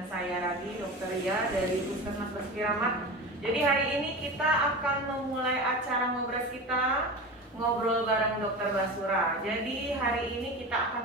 dengan saya Radi, Dokter Ria dari Puskesmas Basuki Rahmat. Jadi hari ini kita akan memulai acara ngobras kita, ngobrol bareng Dokter Basura. Jadi hari ini kita akan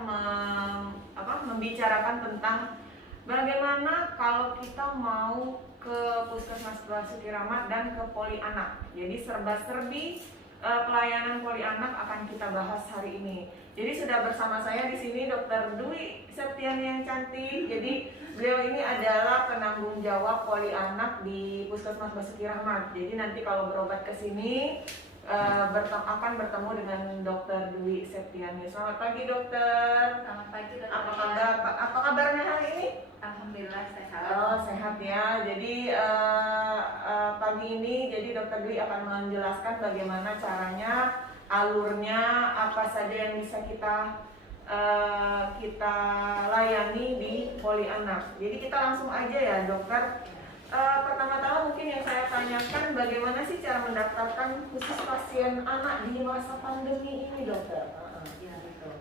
membicarakan tentang bagaimana kalau kita mau ke Puskesmas Basuki Rahmat dan ke Poli Anak. Jadi serba-serbi pelayanan Poli Anak akan kita bahas hari ini. Jadi sudah bersama saya di sini Dr. Dwi Septiani yang cantik. Jadi beliau ini adalah penanggung jawab Poli Anak di Puskesmas Basuki Rahmat. Jadi nanti kalau berobat ke sini akan bertemu dengan Dr. Dwi Septiani. Selamat pagi dokter. Selamat pagi dokter. Apa kabarnya hari ini? Alhamdulillah sehat. Oh sehat ya. Jadi pagi ini jadi Dr. Dwi akan menjelaskan bagaimana caranya, alurnya, apa saja yang bisa kita layani di Poli Anak. Jadi kita langsung aja ya dokter. Pertama-tama mungkin yang saya tanyakan, bagaimana sih cara mendaftarkan khusus pasien anak di masa pandemi ini dokter? Ya betul.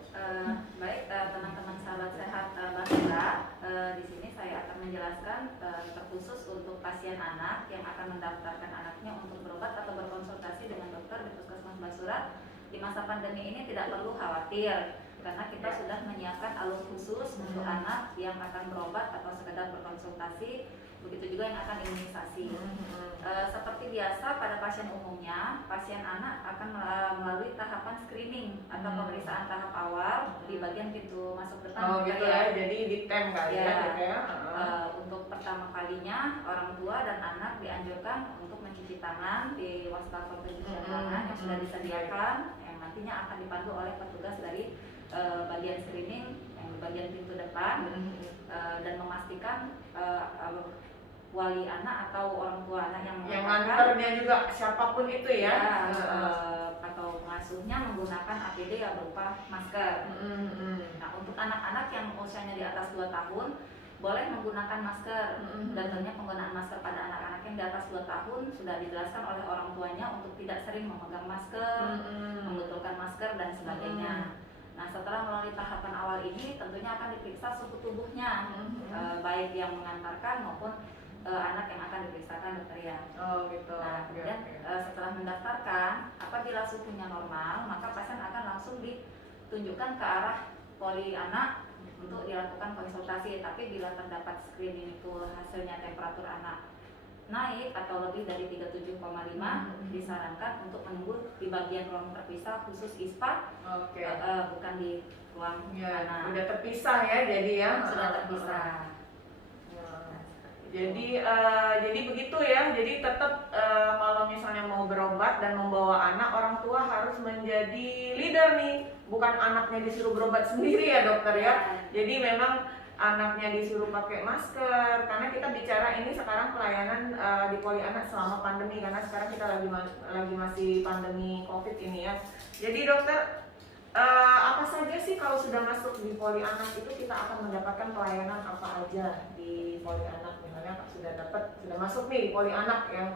Baik teman-teman sahabat sehat Basura, di sini saya akan menjelaskan terkhusus untuk pasien anak yang akan mendaftarkan anaknya untuk berobat atau berkonsultasi dengan dokter di Puskesmas Basura. Di masa pandemi ini tidak perlu khawatir karena kita sudah menyiapkan alur khusus untuk anak yang akan berobat atau sekedar berkonsultasi. Begitu juga yang akan imunisasi. Seperti biasa pada pasien umumnya, pasien anak akan melalui tahapan screening atau pemeriksaan tahap awal di bagian pintu masuk depan. Oh gitu ya, jadi di tem kali ya. Gitu ya. Untuk pertama kalinya orang tua dan anak dianjurkan untuk mencuci tangan di wastafel pencucian tangan yang sudah disediakan, yang nantinya akan dipandu oleh petugas dari bagian screening yang di bagian pintu depan, dan memastikan wali anak atau orang tua anak yang nganternya juga siapapun itu ya, atau pengasuhnya menggunakan APD yang berupa masker. Nah untuk anak-anak yang usianya di atas 2 tahun boleh menggunakan masker, dan tentunya penggunaan masker pada anak-anak yang di atas 2 tahun sudah dijelaskan oleh orang tuanya untuk tidak sering memegang masker, membetulkan masker dan sebagainya. Nah setelah melalui tahapan awal ini tentunya akan diperiksa suhu tubuhnya, baik yang mengantarkan maupun anak yang akan diperiksakan dokter ya. Oh gitu. Nah kemudian setelah mendaftarkan, apabila suhunya normal, maka pasien akan langsung ditunjukkan ke arah Poli Anak untuk dilakukan konsultasi. Tapi bila terdapat screening itu hasilnya temperatur anak naik atau lebih dari 37,5, disarankan untuk menunggu di bagian ruang terpisah khusus ISPA. Bukan di ruang anak. Udah terpisah ya, jadi ya. Sudah terpisah. Jadi begitu ya. Jadi tetap kalau misalnya mau berobat dan membawa anak, orang tua harus menjadi leader nih. Bukan anaknya disuruh berobat sendiri ya dokter ya. Jadi memang anaknya disuruh pakai masker, karena kita bicara ini sekarang pelayanan di Poli Anak selama pandemi, karena sekarang kita lagi masih pandemi COVID ini ya. Jadi dokter, apa saja sih kalau sudah masuk di Poli Anak itu kita akan mendapatkan pelayanan apa aja di Poli Anak? Misalnya sudah masuk nih di Poli Anak ya,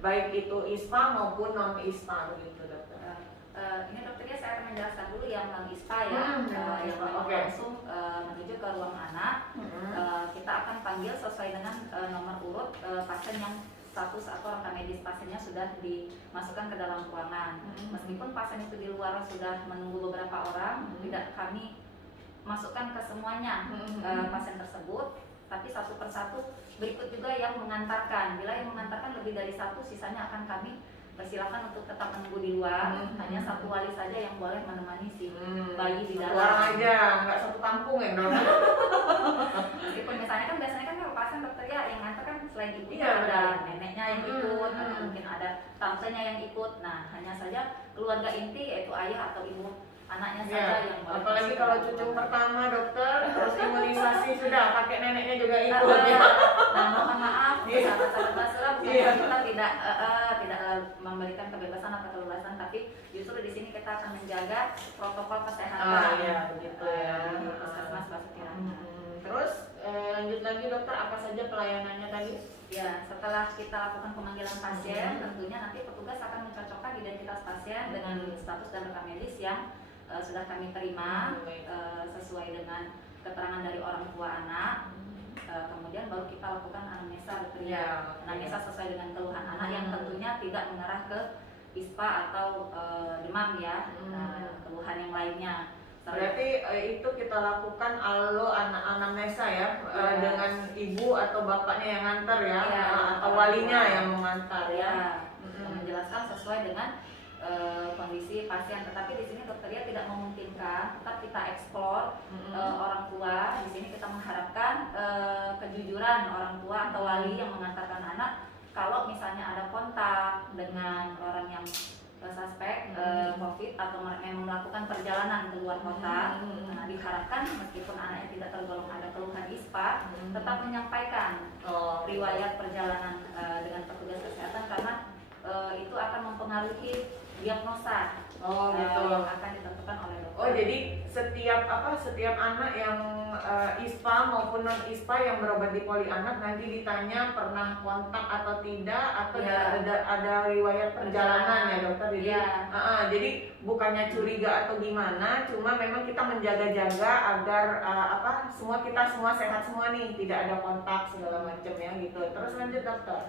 baik itu ISPA maupun non ISPA begitu dokter. Ini dokternya saya akan menjelaskan dulu yang non ISPA ya, yang langsung menuju ke ruang anak. Kita akan panggil sesuai dengan nomor urut pasien yang status atau rangka medis pasiennya sudah dimasukkan ke dalam ruangan. Meskipun pasien itu di luar sudah menunggu beberapa orang, tidak kami masukkan ke semuanya pasien tersebut, tapi satu persatu berikut juga yang mengantarkan. Bila yang mengantarkan lebih dari satu, sisanya akan kami persilakan untuk tetap menunggu di luar. Hanya satu wali saja yang boleh menemani si bayi di dalam. Orang aja, nggak satu kampung ya dong. Meskipun misalnya kan biasanya kan kalau pasien dokter ya yang ngantar kan selain ibu Iya, ada neneknya yang ikut, atau mungkin ada tantenya yang ikut. Nah hanya saja keluarga inti yaitu ayah atau ibu anaknya saja yang boleh. Apalagi kalau cucu pertama dokter, terus imunisasi sudah pakai neneknya juga ikut ya. Nah mohon maaf sahabat-sahabat Basura, kita tidak memberikan kebebasan atau keluasan, tapi justru di sini kita akan menjaga protokol kesehatan. Begitu ya. Di Puskesmas Basuki Rahmat. Terus lanjut lagi dokter, apa saja pelayanannya tadi? Ya, setelah kita lakukan pemanggilan pasien, tentunya nanti petugas akan mencocokkan identitas pasien dengan status dan rekam medis yang sudah kami terima sesuai dengan keterangan dari orang tua anak. kemudian baru kita lakukan anamnesa dokter Ya, ya. Anamnesa sesuai dengan keluhan anak yang tentunya tidak mengarah ke ISPA atau demam ya, keluhan yang lainnya. Berarti itu kita lakukan anamnesa ya, dengan ibu atau bapaknya yang ngantar ya, atau walinya yang mengantar ya. Menjelaskan sesuai dengan kondisi pasien. Tetapi di sini dokter ya tidak memungkinkan, tetap kita eksplor orang tua. Di sini kita mengharapkan kejujuran orang tua atau wali yang mengantarkan anak. Kalau misalnya ada kontak dengan orang yang suspek COVID atau memang melakukan perjalanan ke luar kota, nah, diharapkan meskipun anaknya tidak tergolong ada keluhan ISPA, tetap menyampaikan riwayat perjalanan dengan petugas kesehatan karena itu akan mempengaruhi diagnosa yang akan ditentukan oleh dokter. Oh, jadi setiap anak yang ISPA maupun non ISPA yang berobat di poli anak nanti ditanya pernah kontak atau tidak, atau ada riwayat perjalanan ya dokter. Jadi jadi bukannya curiga atau gimana, cuma memang kita menjaga-jaga agar kita semua sehat semua nih, tidak ada kontak segala macam ya gitu. Terus lanjut dokter.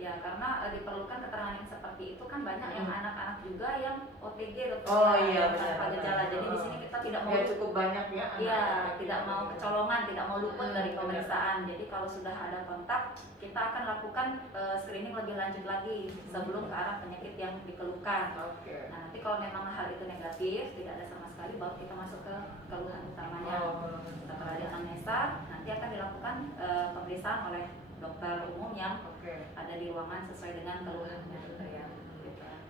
Ya, karena diperlukan keterangan yang seperti itu kan banyak yang anak-anak juga yang OTG dokter. Tanpa gejala. Jadi di sini kita tidak mau cukup banyak ya. Iya, tidak mau kecolongan, tidak mau luput dari pemeriksaan. Jadi kalau sudah ada kontak, kita akan lakukan screening lebih lanjut lagi sebelum ke arah penyakit yang dikeluhkan. Nah, nanti kalau memang hal itu negatif, tidak ada sama sekali, baru kita masuk ke keluhan utamanya. Setelah di anamnesa, nanti akan dilakukan pemeriksaan oleh dokter umum yang ada di ruangan sesuai dengan keluhannya dokter ya.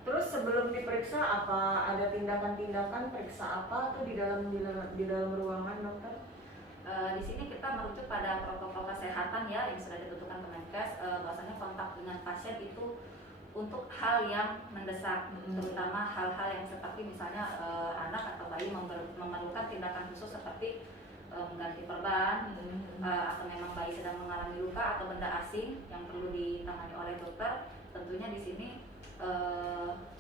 Terus sebelum diperiksa apa ada tindakan-tindakan periksa apa tuh di dalam ruangan dokter? Di sini kita merujuk pada protokol kesehatan ya yang sudah ditentukan Kemenkes, bahwasanya kontak dengan pasien itu untuk hal yang mendesak, terutama hal-hal yang seperti misalnya anak atau bayi memerlukan tindakan khusus seperti mengganti perban, atau memang bayi sedang mengalami luka atau benda asing yang perlu ditangani oleh dokter. Tentunya di sini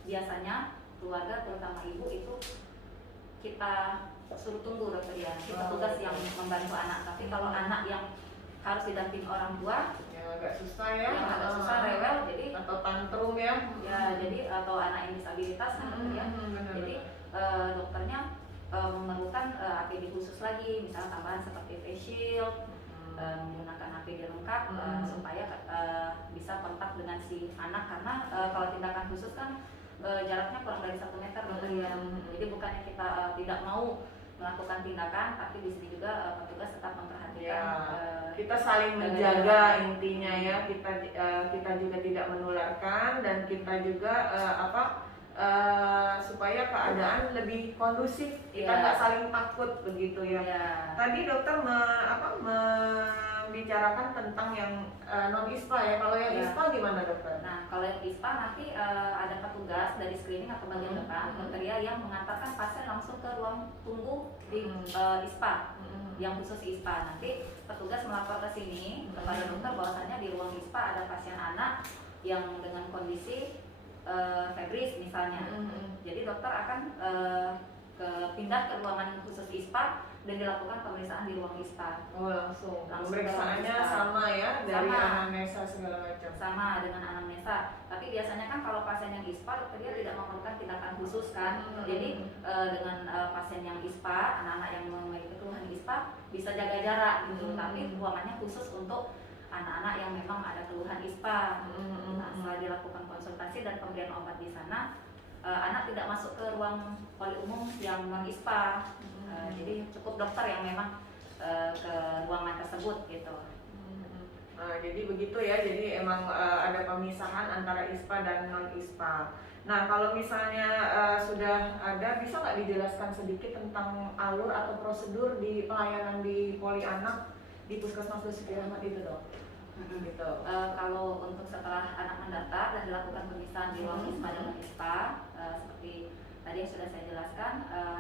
biasanya keluarga terutama ibu itu kita suruh tunggu dokter ya, kita tugas yang membantu anak. Tapi kalau anak yang harus didampingi orang tua yang agak susah ya, yang agak susah rewel, jadi atau tantrum ya, jadi atau anak yang disabilitas ya, jadi dokternya memerlukan APD khusus lagi, misalnya tambahan seperti face shield, menggunakan APD lengkap supaya bisa kontak dengan si anak, karena kalau tindakan khusus kan jaraknya kurang dari 1 meter dokter ya. Jadi bukannya kita tidak mau melakukan tindakan, tapi di sini juga petugas tetap memperhatikan. Kita saling menjaga intinya ya, kita juga tidak menularkan dan kita juga supaya keadaan lebih kondusif, kita nggak saling takut begitu ya. Tadi dokter membicarakan tentang yang non ISPA ya. Kalau yang ISPA gimana dokter? Nah, kalau yang ISPA nanti ada petugas dari screening atau bagian depan dokter ya yang mengantarkan pasien langsung ke ruang tunggu di ISPA yang khusus ISPA. Nanti petugas melapor ke sini kepada dokter bahwasannya di ruang ISPA ada pasien anak yang dengan kondisi febris misalnya. Jadi dokter akan pindah ke ruangan khusus ISPA dan dilakukan pemeriksaan di ruang ISPA. Langsung pemeriksaannya sama ya, dari anamnesa segala macam. Sama dengan anamnesa. Tapi biasanya kan kalau pasien yang ISPA dokter dia tidak memerlukan tindakan khusus kan. Jadi dengan pasien yang ISPA, anak-anak yang memiliki keluhan ISPA bisa jaga jarak gitu. Tapi ruangannya khusus untuk anak-anak yang memang ada keluhan ISPA. Nah, setelah dilakukan konsultasi dan pemberian obat di sana, anak tidak masuk ke ruang poli umum yang non ISPA. Jadi cukup dokter yang memang ke ruangan tersebut gitu. Jadi begitu ya. Jadi emang ada pemisahan antara ISPA dan non ISPA. Nah, kalau misalnya sudah ada, bisa nggak dijelaskan sedikit tentang alur atau prosedur di pelayanan di poli anak di Puskesmas Lutfi Rahmat itu dok? Gitu. Kalau untuk setelah anak mendaftar dan dilakukan pemisahan di ruang ISPA dan non ISPA, seperti tadi yang sudah saya jelaskan,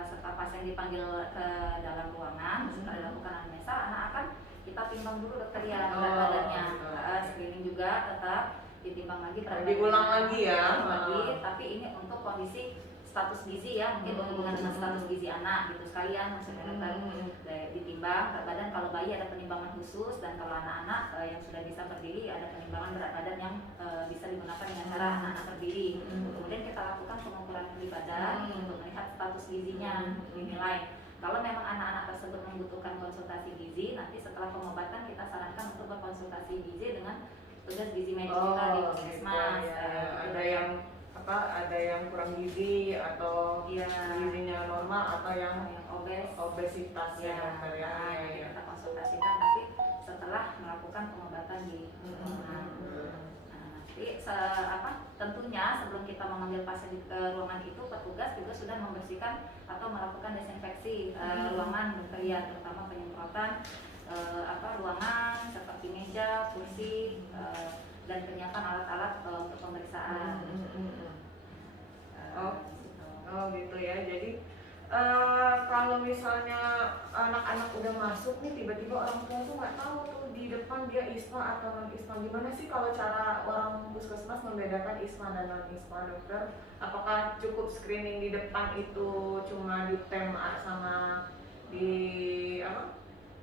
setelah pasien dipanggil ke dalam ruangan, setelah dilakukan anamnesa, anak akan kita timbang dulu dokter ya berat badannya, screening juga tetap ditimbang lagi, diulang lagi ya, tapi ini untuk kondisi status gizi ya, mungkin berhubungan dengan status gizi anak gitu sekalian, maksudnya dokter. Ditimbang berat badan, kalau bayi ada penimbangan khusus, dan kalau anak-anak yang sudah bisa berdiri ada penimbangan berat badan yang bisa digunakan dengan cara anak-anak berdiri. Kemudian kita lakukan pengukuran berat badan untuk melihat status gizinya, dinilai. Kalau memang anak-anak tersebut membutuhkan konsultasi gizi, nanti setelah pengobatan kita sarankan untuk berkonsultasi gizi dengan petugas gizi medis kita di puskesmas. Ada yang kurang gizi atau gizinya normal atau yang obesitas ya dokter ya. Kita konsultasikan tapi setelah melakukan pengobatan di ruangan. Nanti tentunya sebelum kita memanggil pasien ke ruangan itu, petugas juga sudah membersihkan atau melakukan desinfeksi ruangan dokter ya, terutama penyemprotan ruangan seperti meja, kursi, dan penyiapan alat-alat untuk pemeriksaan. Gitu ya. Jadi kalau misalnya anak-anak udah masuk nih, tiba-tiba orang tua tuh nggak tahu tuh di depan dia ISPA atau non ISPA. Gimana sih kalau cara orang puskesmas membedakan ISPA dan non ISPA dokter? Apakah cukup screening di depan itu cuma ditem sama di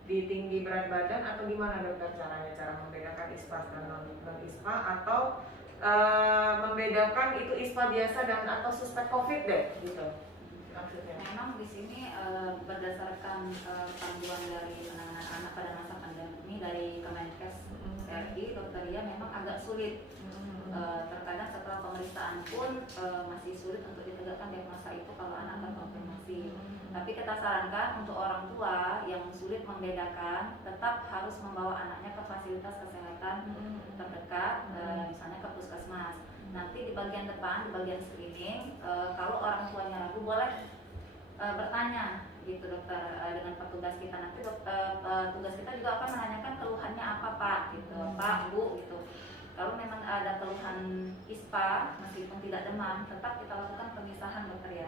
tinggi berat badan, atau gimana dokter caranya, cara membedakan ISPA dan non ISPA, atau membedakan itu ISPA biasa dan atau suspek COVID deh gitu maksudnya? Memang di sini berdasarkan panduan dari penanganan anak pada masa pandemi dari Kemenkes RI, dokter Lia, memang agak sulit. Terkadang setelah pemeriksaan pun masih sulit untuk ditegakkan diagnosa itu kalau anak terkonfirmasi. Tapi kita sarankan untuk orang tua yang sulit membedakan, tetap harus membawa anaknya ke fasilitas kesehatan terdekat, misalnya ke puskesmas. Nanti di bagian depan, di bagian screening, kalau orang tuanya ragu boleh bertanya gitu dokter dengan petugas kita. Nanti petugas kita juga akan menanyakan keluhannya apa Pak gitu, Pak Bu gitu. Kalau memang ada keluhan ISPA meskipun tidak demam, tetap kita lakukan pemisahan dokter ya.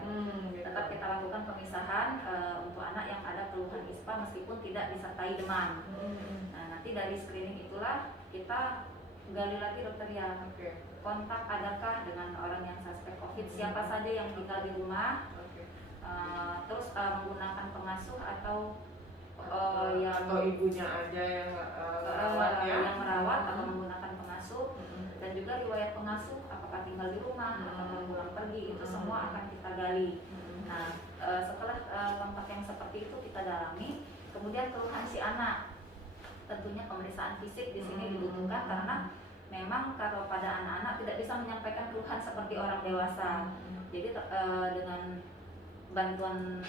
Tetap kita lakukan pemisahan untuk anak yang ada keluhan ISPA meskipun tidak disertai demam. Nah, nanti dari screening itulah kita gali lagi dokter ya. Kontak adakah dengan orang yang suspek COVID, siapa saja yang tinggal di rumah, terus menggunakan pengasuh atau atau ibunya aja yang merawat atau menggunakan pengasuh, dan juga riwayat pengasuh apakah tinggal di rumah atau pulang pergi, itu semua akan kita gali. Nah, setelah kontak yang seperti itu kita dalami, kemudian keluhan si anak, tentunya pemeriksaan fisik di sini dibutuhkan karena memang kalau pada anak-anak tidak bisa menyampaikan keluhan seperti orang dewasa. Jadi dengan bantuan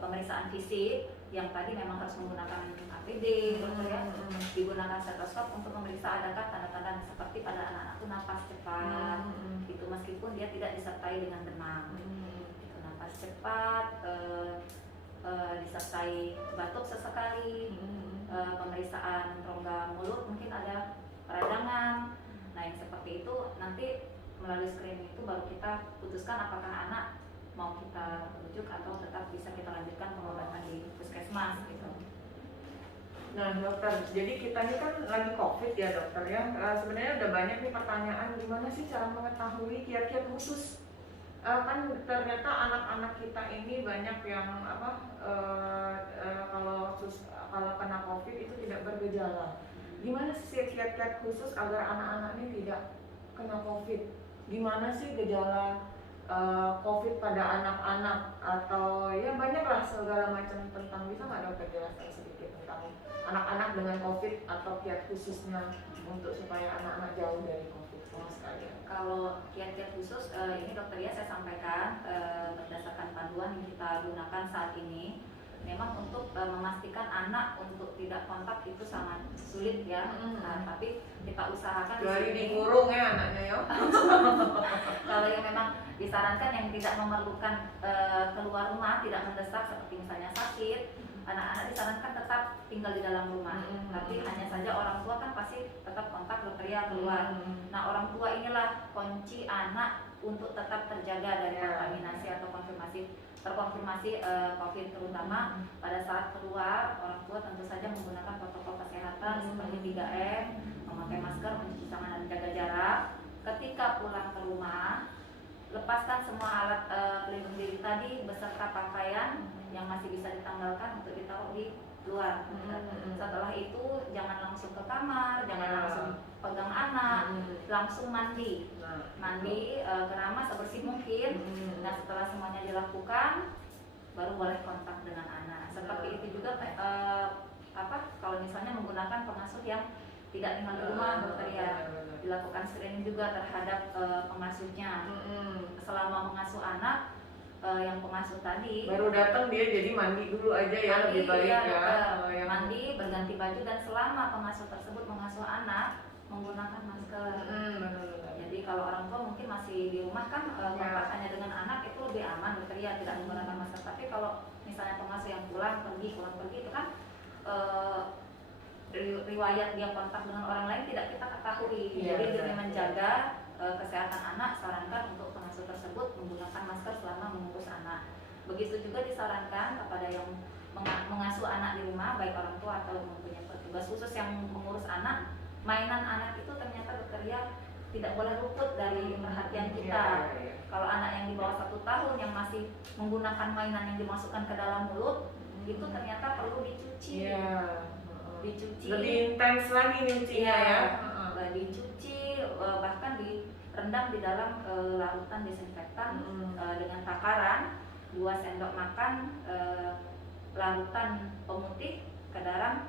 pemeriksaan fisik yang tadi memang harus menggunakan APD, dokter ya, digunakan stetoskop untuk memeriksa adakah tanda-tanda seperti pada anak-anak itu napas cepat, itu meskipun dia tidak disertai dengan demam. Itu napas cepat, disertai batuk sesekali, pemeriksaan rongga mulut mungkin ada peradangan. Nah, yang seperti itu nanti melalui screening itu baru kita putuskan apakah anak mau kita rujuk atau tetap bisa kita lanjutkan pengobatan di puskesmas gitu. Nah dokter, jadi kita ini kan lagi COVID ya dokter ya. Sebenarnya udah banyak nih pertanyaan, gimana sih cara mengetahui kiat-kiat khusus? Kan ternyata anak-anak kita ini banyak yang kalau kena COVID itu tidak bergejala. Gimana sih kiat-kiat khusus agar anak-anak ini tidak kena COVID? Gimana sih gejala COVID pada anak-anak, atau ya banyaklah segala macam tentang, bisa nggak dokter jelaskan sedikit tentang anak-anak dengan COVID atau kiat khususnya untuk supaya anak-anak jauh dari COVID sekalian? Kalau kiat-kiat khusus ini dokter ya saya sampaikan berdasarkan panduan yang kita gunakan saat ini. Memang untuk memastikan anak untuk tidak kontak itu sangat sulit ya. Nah, tapi kita usahakan kecuali dikurung ya anaknya ya. Kalau yang memang disarankan yang tidak memerlukan keluar rumah, tidak mendesak seperti misalnya sakit, anak-anak disarankan tetap tinggal di dalam rumah. Tapi hanya saja orang tua kan pasti tetap kontak dokter ya keluar. Nah, orang tua inilah kunci anak untuk tetap terjaga dari kontaminasi atau terkonfirmasi COVID, terutama pada saat keluar. Orang tua tentu saja menggunakan protokol kesehatan seperti 3M, memakai masker, mencuci tangan dan jaga jarak. Ketika pulang ke rumah, lepaskan semua alat pelindung diri tadi beserta pakaian yang masih bisa ditanggalkan untuk ditaruh di luar. Setelah itu jangan langsung ke kamar, jangan langsung pegang anak, langsung mandi, keramas sebersih mungkin. Nah setelah semuanya dilakukan, baru boleh kontak dengan anak. Seperti itu juga kalau misalnya menggunakan pengasuh yang tidak tinggal di rumah, dokter ya, dilakukan screening juga terhadap pengasuhnya. Selama mengasuh anak, yang pengasuh tadi baru datang dia jadi mandi dulu aja ya, lebih baik ya. Mandi, berganti baju, dan selama pengasuh tersebut mengasuh anak menggunakan masker. Jadi kalau orang tua mungkin masih di rumah kan kontak hanya dengan anak itu lebih aman, dokter ya, tidak menggunakan masker. Tapi kalau misalnya pengasuh yang pulang pergi itu kan riwayat dia kontak dengan orang lain tidak kita ketahui. Jadi demi menjaga kesehatan anak, sarankan untuk pengasuh tersebut menggunakan masker selama mengurus anak. Begitu juga disarankan kepada yang mengasuh anak di rumah, baik orang tua atau mempunyai petugas khusus yang mengurus anak, mainan anak itu ternyata dokter ya tidak boleh luput dari perhatian kita. Kalau anak yang di bawah 1 tahun yang masih menggunakan mainan yang dimasukkan ke dalam mulut, itu ternyata perlu dicuci. Dicuci. Lebih intens lagi nyucinya ya. Dicuci, bahkan direndam di dalam larutan desinfektan dengan takaran 2 sendok makan larutan pemutih ke dalam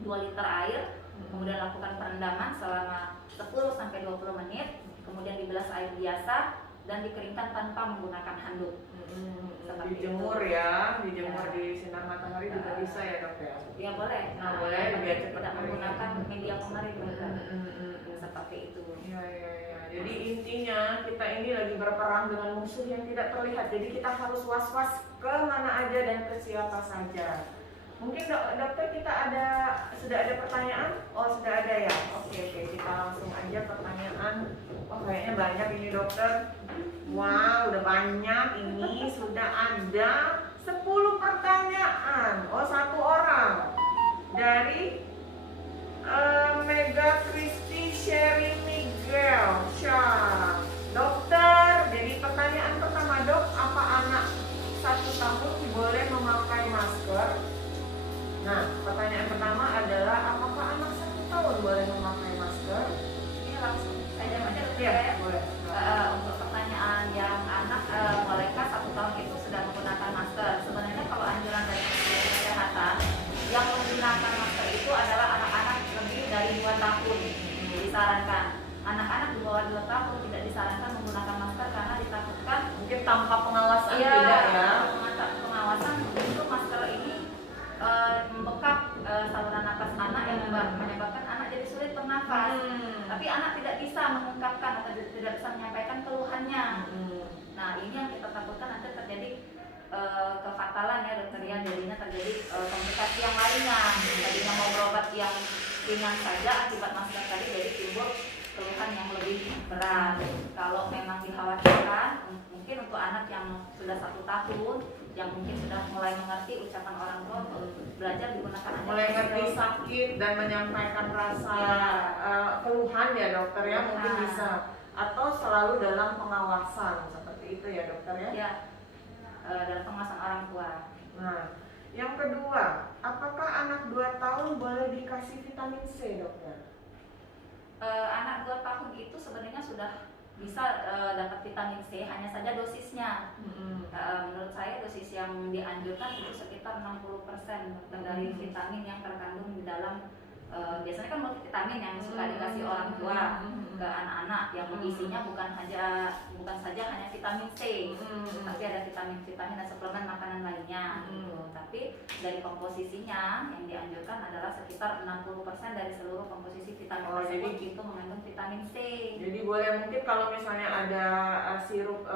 2 liter air. Kemudian lakukan perendaman selama 10-20 menit, kemudian dibilas air biasa dan dikeringkan tanpa menggunakan handuk. Dijemur ya, dijemur di sinar matahari juga bisa ya dok ya? Ya boleh. Boleh biar cepat tidak menggunakan media pengering seperti itu. Iya. Jadi intinya kita ini lagi berperang dengan musuh yang tidak terlihat. Jadi kita harus was-was ke mana aja dan ke siapa saja. Mungkin dokter kita sudah ada pertanyaan? Oh sudah ada ya. Oke, kita langsung aja pertanyaan. Oh kayaknya banyak ini dokter. Wow, udah banyak ini. Sudah ada 10 pertanyaan. Oh 1 orang dari Mega Christy Sherry Miguel Syah. Dokter, jadi pertanyaan pertama dok, apa anak 1 tahun boleh memakai masker? Nah, pertanyaan pertama adalah apakah anak 1 tahun boleh memakai masker? Ini langsung saja aja ya? Boleh. Untuk pertanyaan yang anak, bolehkah 1 tahun itu sudah menggunakan masker? Sebenarnya kalau anjuran dari Kementerian Kesehatan yang menggunakan masker itu adalah anak-anak lebih dari 2 tahun disarankan. Anak-anak di bawah 2 tahun tidak disarankan menggunakan masker karena ditakutkan mungkin tanpa pengawasan tidak ya? Pengawasan itu masker ini membekap saluran nafas anak yang menyebabkan anak jadi sulit bernafas. Tapi anak tidak bisa mengungkapkan atau tidak bisa menyampaikan keluhannya. Nah ini yang kita takutkan nanti terjadi kefatalan ya dokter ya, jadinya terjadi komplikasi yang lainnya. Tadinya mau berobat yang ringan saja akibat masker tadi jadi timbul keluhan yang lebih berat. Kalau memang dikhawatirkan mungkin untuk anak yang sudah 1 tahun yang mungkin sudah mulai mengerti ucapan orang tua untuk belajar digunakan mulai ngerti sakit dan menyampaikan rasa keluhan ya dokter ya, mungkin bisa, atau selalu dalam pengawasan seperti itu ya dokter ya? Dalam pengawasan orang tua. Nah yang kedua, apakah anak 2 tahun boleh dikasih vitamin C dokter? Anak 2 tahun itu sebenarnya sudah bisa dapat vitamin C, hanya saja dosisnya. Menurut saya dosis yang dianjurkan itu sekitar 60% dari vitamin yang terkandung di dalam biasanya kan multivitamin yang suka dikasih orang tua ke anak-anak yang isinya bukan saja hanya vitamin C, tapi ada vitamin dan suplemen makanan lainnya gitu. Tapi dari komposisinya yang dianjurkan adalah sekitar 60% dari seluruh komposisi vitamin tersebut itu mengandung vitamin C. Jadi boleh mungkin kalau misalnya ada sirup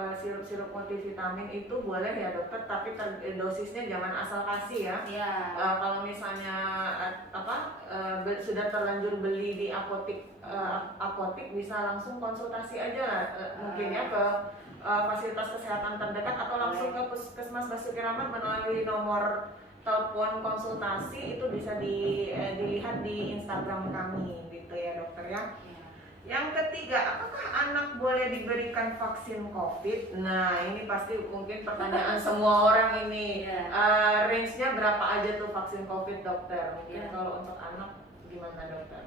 multivitamin itu boleh ya dokter, tapi dosisnya jangan asal kasih ya. Kalau misalnya sudah terlanjur beli di apotik bisa langsung konsultasi aja lah mungkin ya ke fasilitas kesehatan terdekat atau langsung ke Puskesmas Basuki Rahmat melalui nomor telepon konsultasi itu bisa dilihat di Instagram kami gitu ya dokter ya. Yang ketiga, apakah anak boleh diberikan vaksin COVID? Nah, ini pasti mungkin pertanyaan semua orang ini. Range-nya berapa aja tuh vaksin COVID, dokter? Mungkin kalau untuk anak gimana, dokter?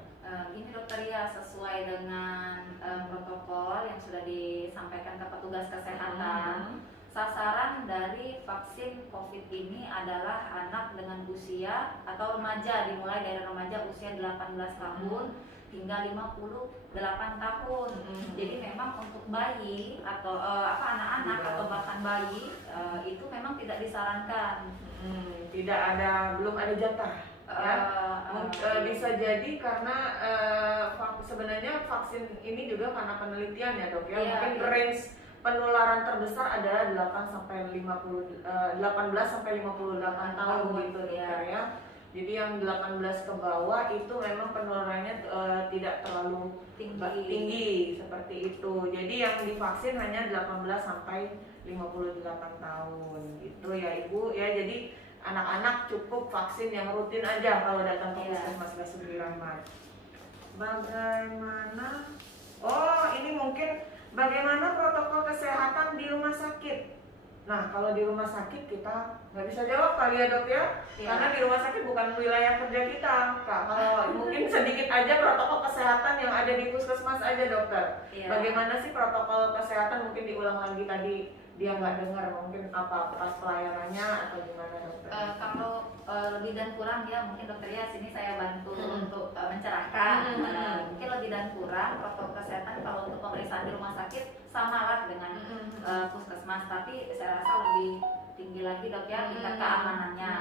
Gini dokter ya, sesuai dengan protokol yang sudah disampaikan ke petugas kesehatan, sasaran dari vaksin COVID ini adalah anak dengan usia atau remaja, dimulai dari remaja usia 18 tahun hingga 58 tahun. Jadi memang untuk bayi atau anak-anak atau bahkan bayi itu memang tidak disarankan. Belum ada jatah. Bisa jadi karena sebenarnya vaksin ini juga karena penelitian ya, Dok ya. Mungkin range penularan terbesar adalah 18 sampai 58 tahun gitu, dokter ya. Jadi yang 18 ke bawah itu memang penularannya tidak terlalu tinggi seperti itu. Jadi yang divaksin hanya 18 sampai 58 tahun gitu ya, Ibu ya. Jadi anak-anak cukup vaksin yang rutin aja kalau datang ke Puskesmas Basuki Rahmat. Bagaimana? Oh, ini mungkin bagaimana protokol kesehatan di rumah sakit? Nah, kalau di rumah sakit kita nggak bisa jawab kali ya, Dok ya, karena di rumah sakit bukan wilayah kerja kita, Kak. Kalau mungkin sedikit aja protokol kesehatan yang ada di puskesmas aja, dokter. Bagaimana sih protokol kesehatan? Mungkin diulang lagi tadi, dia nggak dengar, mungkin apa pas pelayanannya atau gimana, dokter? Kalau lebih dan kurang ya, mungkin dokter ya sini saya bantu untuk mencerahkan. Mungkin lebih dan kurang protokol kesehatan kalau untuk pemeriksaan di rumah sakit sama lah dengan puskesmas, tapi saya rasa lebih tinggi lagi, Dok ya, tingkat keamanannya.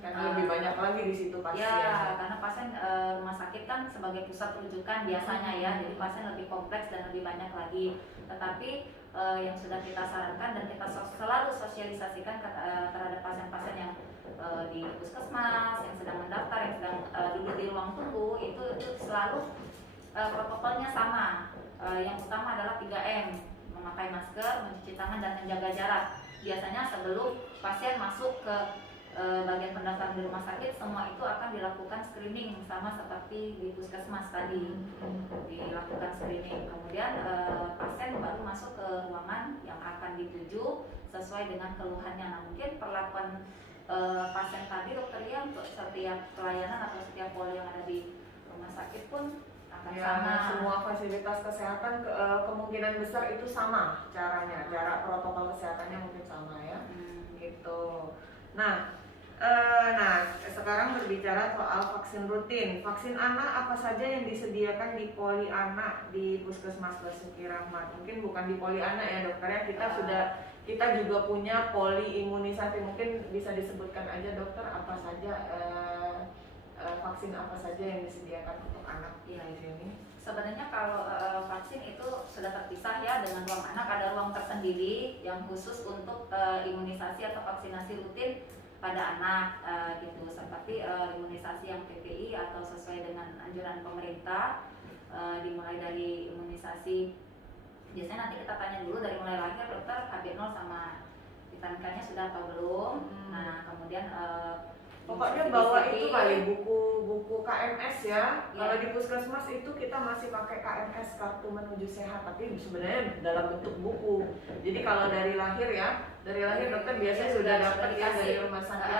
Karena lebih banyak lagi di situ pasien. Ya, karena pasien rumah sakit kan sebagai pusat rujukan biasanya ya, jadi pasien lebih kompleks dan lebih banyak lagi. Tetapi yang sudah kita sarankan dan kita selalu sosialisasikan terhadap pasien-pasien yang di puskesmas, yang sedang mendaftar, yang sedang duduk di ruang tunggu, itu selalu protokolnya sama. Yang utama adalah 3M, memakai masker, mencuci tangan, dan menjaga jarak. Biasanya sebelum pasien masuk ke bagian pendaftaran di rumah sakit, semua itu akan dilakukan screening sama seperti di puskesmas tadi, dilakukan screening. Kemudian pasien baru masuk ke ruangan yang akan dituju sesuai dengan keluhannya. Nah, mungkin perlakuan pasien tadi, dokter ya, untuk setiap pelayanan atau setiap poli yang ada di rumah sakit pun akan sama. Semua fasilitas kesehatan kemungkinan besar itu sama caranya, cara protokol kesehatannya mungkin sama ya. Gitu. Nah, sekarang berbicara soal vaksin rutin. Vaksin anak apa saja yang disediakan di poli anak di Puskesmas Basuki Rahmat? Mungkin bukan di poli anak ya, dokter ya. Kita juga punya poli imunisasi. Mungkin bisa disebutkan aja, dokter, apa saja vaksin apa saja yang disediakan untuk anak di sini? Sebenarnya kalau vaksin itu sudah terpisah ya, dengan ruang anak ada ruang tersendiri yang khusus untuk imunisasi atau vaksinasi rutin pada anak gitu, seperti imunisasi yang PPI atau sesuai dengan anjuran pemerintah, dimulai dari imunisasi, biasanya nanti kita tanya dulu dari mulai lahir, dokter HB0 sama vitamin-nya sudah atau belum. Nah, kemudian pokoknya bawa itu kali buku KMS ya. Kalau di puskesmas itu kita masih pakai KMS, kartu menuju sehat, tapi sebenarnya dalam bentuk buku. Jadi kalau dari lahir dokter biasanya sudah dapat ya dari rumah sakit.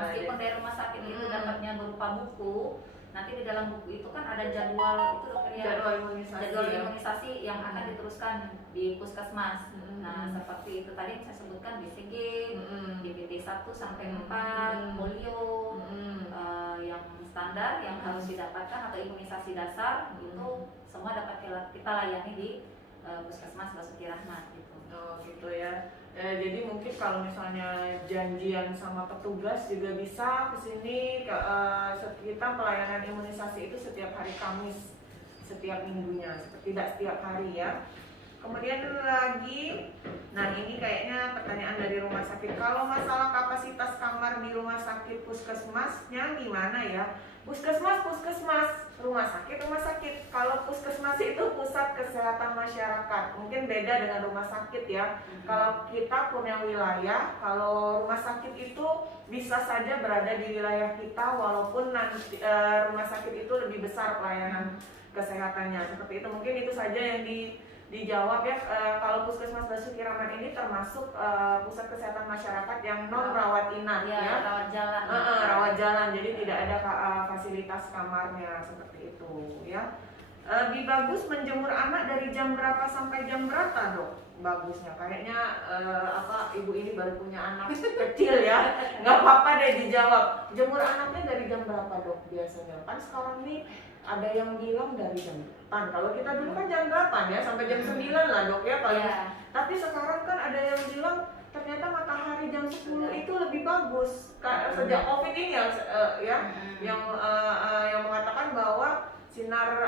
Meskipun dari rumah sakit itu dapatnya berupa buku, nanti di dalam buku itu kan ada jadwal itu, dokter ya, jadwal imunisasi yang akan diteruskan di puskesmas. Nah, seperti itu tadi saya sebutkan, BCG, DPT 1 sampai 4, polio, yang standar yang harus didapatkan atau imunisasi dasar itu semua dapat kita layani di Puskesmas Basuki Rahmat gitu. Oh gitu ya. Jadi mungkin kalau misalnya janjian sama petugas juga bisa kesini. Kita pelayanan imunisasi itu setiap hari Kamis setiap minggunya, tidak setiap hari ya. Kemudian lagi, nah ini kayaknya pertanyaan dari rumah sakit. Kalau masalah kapasitas kamar di rumah sakit puskesmasnya gimana ya? Puskesmas, rumah sakit. Kalau puskesmas itu pusat kesehatan masyarakat, mungkin beda dengan rumah sakit ya. Kalau kita punya wilayah, kalau rumah sakit itu bisa saja berada di wilayah kita, walaupun nanti rumah sakit itu lebih besar pelayanan kesehatannya. Seperti itu, mungkin itu saja yang dijawab ya. Kalau Puskesmas Basuki Rahmat ini termasuk pusat kesehatan masyarakat yang non rawat inap ya, rawat jalan. Rawat jalan, jadi tidak ada fasilitas kamarnya seperti itu ya. Lebih bagus menjemur anak dari jam berapa sampai jam berapa, Dok? Bagusnya kayaknya ibu ini baru punya anak kecil ya, nggak apa-apa deh dijawab. Jemur anaknya dari jam berapa, Dok, biasanya? Kan sekarang nih ada yang bilang dari jam 8. Kalau kita dulu kan jam 8 ya, sampai jam 9 lah, Dok ya paling. Tapi sekarang kan ada yang bilang ternyata matahari jam 10 itu lebih bagus. Sejak Covid ini yang mengatakan bahwa sinar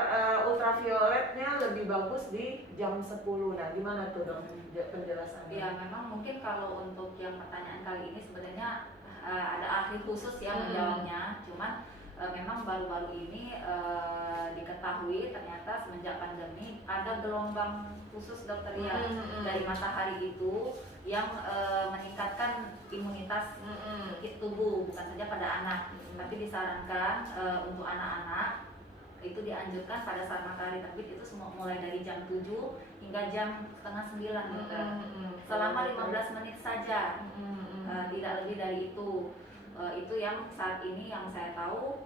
ultravioletnya lebih bagus di jam 10. Nah, gimana tuh, Dok, penjelasannya? Ya, memang mungkin kalau untuk yang pertanyaan kali ini sebenarnya ada ahli khusus yang menjawabnya. Cuman memang baru-baru ini diketahui ternyata semenjak pandemi ada gelombang khusus, Dokter ya, dari matahari itu yang meningkatkan imunitas tubuh, bukan saja pada anak, tapi disarankan untuk anak-anak itu dianjurkan pada saat matahari terbit itu semua mulai dari jam 7 hingga jam setengah 9, Dokter. Selama 15 menit saja, tidak lebih dari itu. Itu yang saat ini yang saya tahu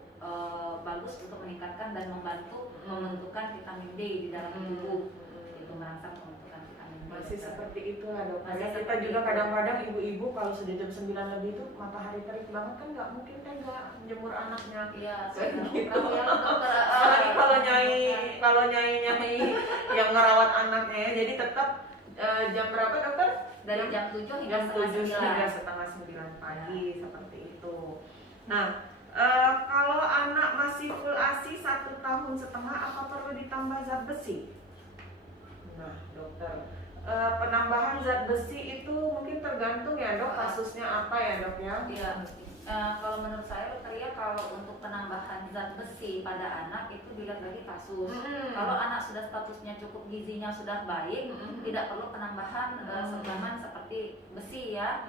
bagus untuk meningkatkan dan membantu membentukkan vitamin D di dalam tubuh. Itu merangsang pembentukan vitamin D. Masih seperti itulah, Dok. Kita juga kadang-kadang ibu-ibu kalau sudah jam 9 lebih itu matahari terik banget kan nggak mungkin tega menjemur anaknya. Iya, gitu. ya, Dokter. Apalagi kalau nyai yang ngerawat anaknya ya. Jadi tetap jam berapa, Dokter? Dari jam 7 hingga setengah 9 pagi seperti itu. Nah, kalau anak masih full ASI 1,5 tahun, apa perlu ditambah zat besi? Nah, Dokter, penambahan zat besi itu mungkin tergantung ya, Dok, kasusnya apa ya, Dok ya? Iya. Kalau menurut saya, Dokter ya, kalau untuk penambahan zat besi pada anak itu dilihat dari kasus. Kalau anak sudah statusnya cukup, gizinya sudah baik, tidak perlu penambahan suplemen seperti besi ya.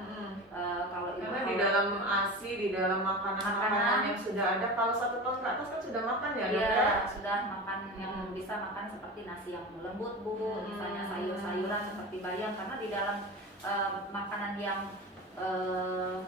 Kalau karena di dalam ASI, di dalam makanan yang sudah ada, kalau 1 tahun ke atas kan sudah makan ya, Dok? Iya, sudah makan yang bisa makan seperti nasi yang lembut, Bu, misalnya sayur-sayuran seperti bayam, karena di dalam makanan yang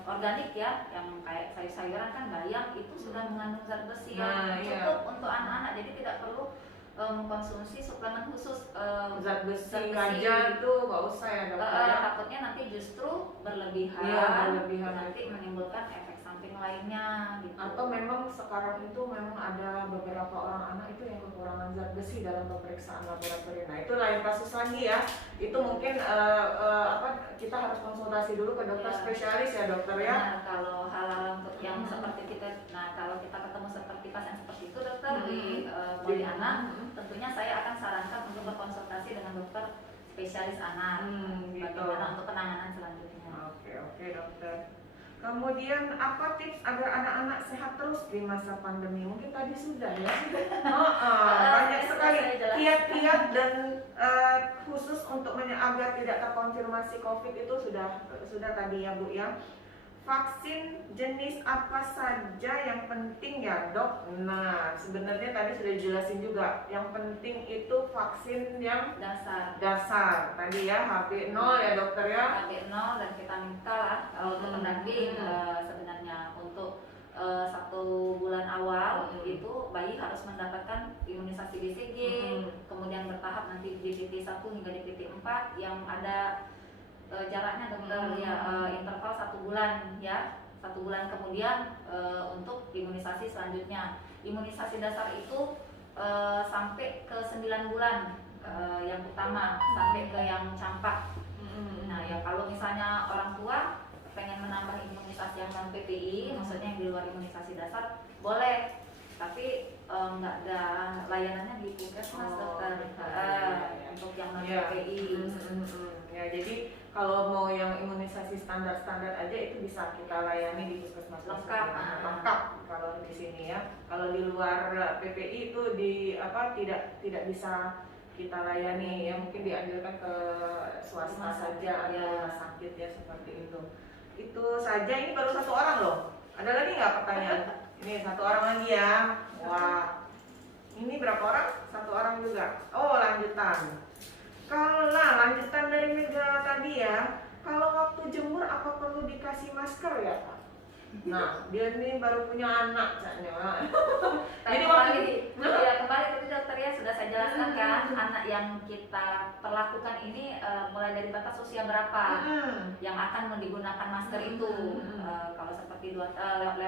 organik ya, yang kayak sayur-sayuran kan bayam itu sudah mengandung zat besi yang cukup untuk anak-anak, jadi tidak perlu mengkonsumsi suplemen khusus zat besi aja itu nggak usah ya, Dok. Takutnya nanti justru berlebihan, nanti menimbulkan efek samping lainnya gitu. Atau memang sekarang itu memang ada beberapa orang anak itu yang kekurangan zat besi dalam pemeriksaan laboratorium. Nah, itu lain kasus lagi ya. Itu mungkin kita harus konsultasi dulu ke dokter spesialis ya, Dokter ya. Nah, kalau hal-hal untuk yang seperti kita, kalau kita ketemu seperti pasien seperti itu, Dokter, di anak, tentunya saya akan sarankan untuk berkonsultasi dengan dokter spesialis anak, bagaimana untuk penanganan selanjutnya. Oke, Dokter. Kemudian apa tips agar anak-anak sehat terus di masa pandemi? Mungkin tadi sudah ya. Banyak sekali kiat-kiat dan khusus untuk agar tidak terkonfirmasi COVID itu sudah tadi ya, Bu ya. Vaksin jenis apa saja yang penting ya, Dok? Nah, sebenarnya tadi sudah dijelasin juga. Yang penting itu vaksin yang dasar. Tadi ya, HB0 ya, Dokter ya. HB0 dan vitamin K lah. Kalau untuk pendamping sebenarnya untuk 1 bulan awal itu bayi harus mendapatkan imunisasi BCG, kemudian bertahap nanti DPT 1 hingga DPT 4 yang ada jaraknya, Dokter ya, interval 1 bulan ya, 1 bulan kemudian untuk imunisasi selanjutnya. Imunisasi dasar itu sampai ke 9 bulan yang utama, sampai ke yang campak. Nah ya, kalau misalnya orang tua pengen menambah imunisasi yang non PPI, maksudnya yang di luar imunisasi dasar, boleh, tapi nggak ada layanannya di Puskesmas, Dokter, untuk yang non PPI. Ya, jadi kalau mau yang imunisasi standar aja itu bisa kita layani di Puskesmas lengkap kalau di sini ya. Kalau di luar PPI itu tidak bisa kita layani ya, mungkin dianjurkan ke swasta saja atau rumah sakit ya, seperti itu. Itu saja, ini baru 1 orang loh. Ada lagi nggak pertanyaan? Ini 1 orang lagi ya. Wah, Ini berapa orang? 1 orang juga. Oh, lanjutan. Kalau lanjutan dari Mega tadi ya, kalau waktu jemur apa perlu dikasih masker ya Pak? Nah, dia ini baru punya anak katanya. Jadi kembali tadi dokter ya sudah saya jelaskan kan, anak yang kita perlakukan ini mulai dari batas usia berapa yang akan digunakan masker itu. Kalau seperti lewat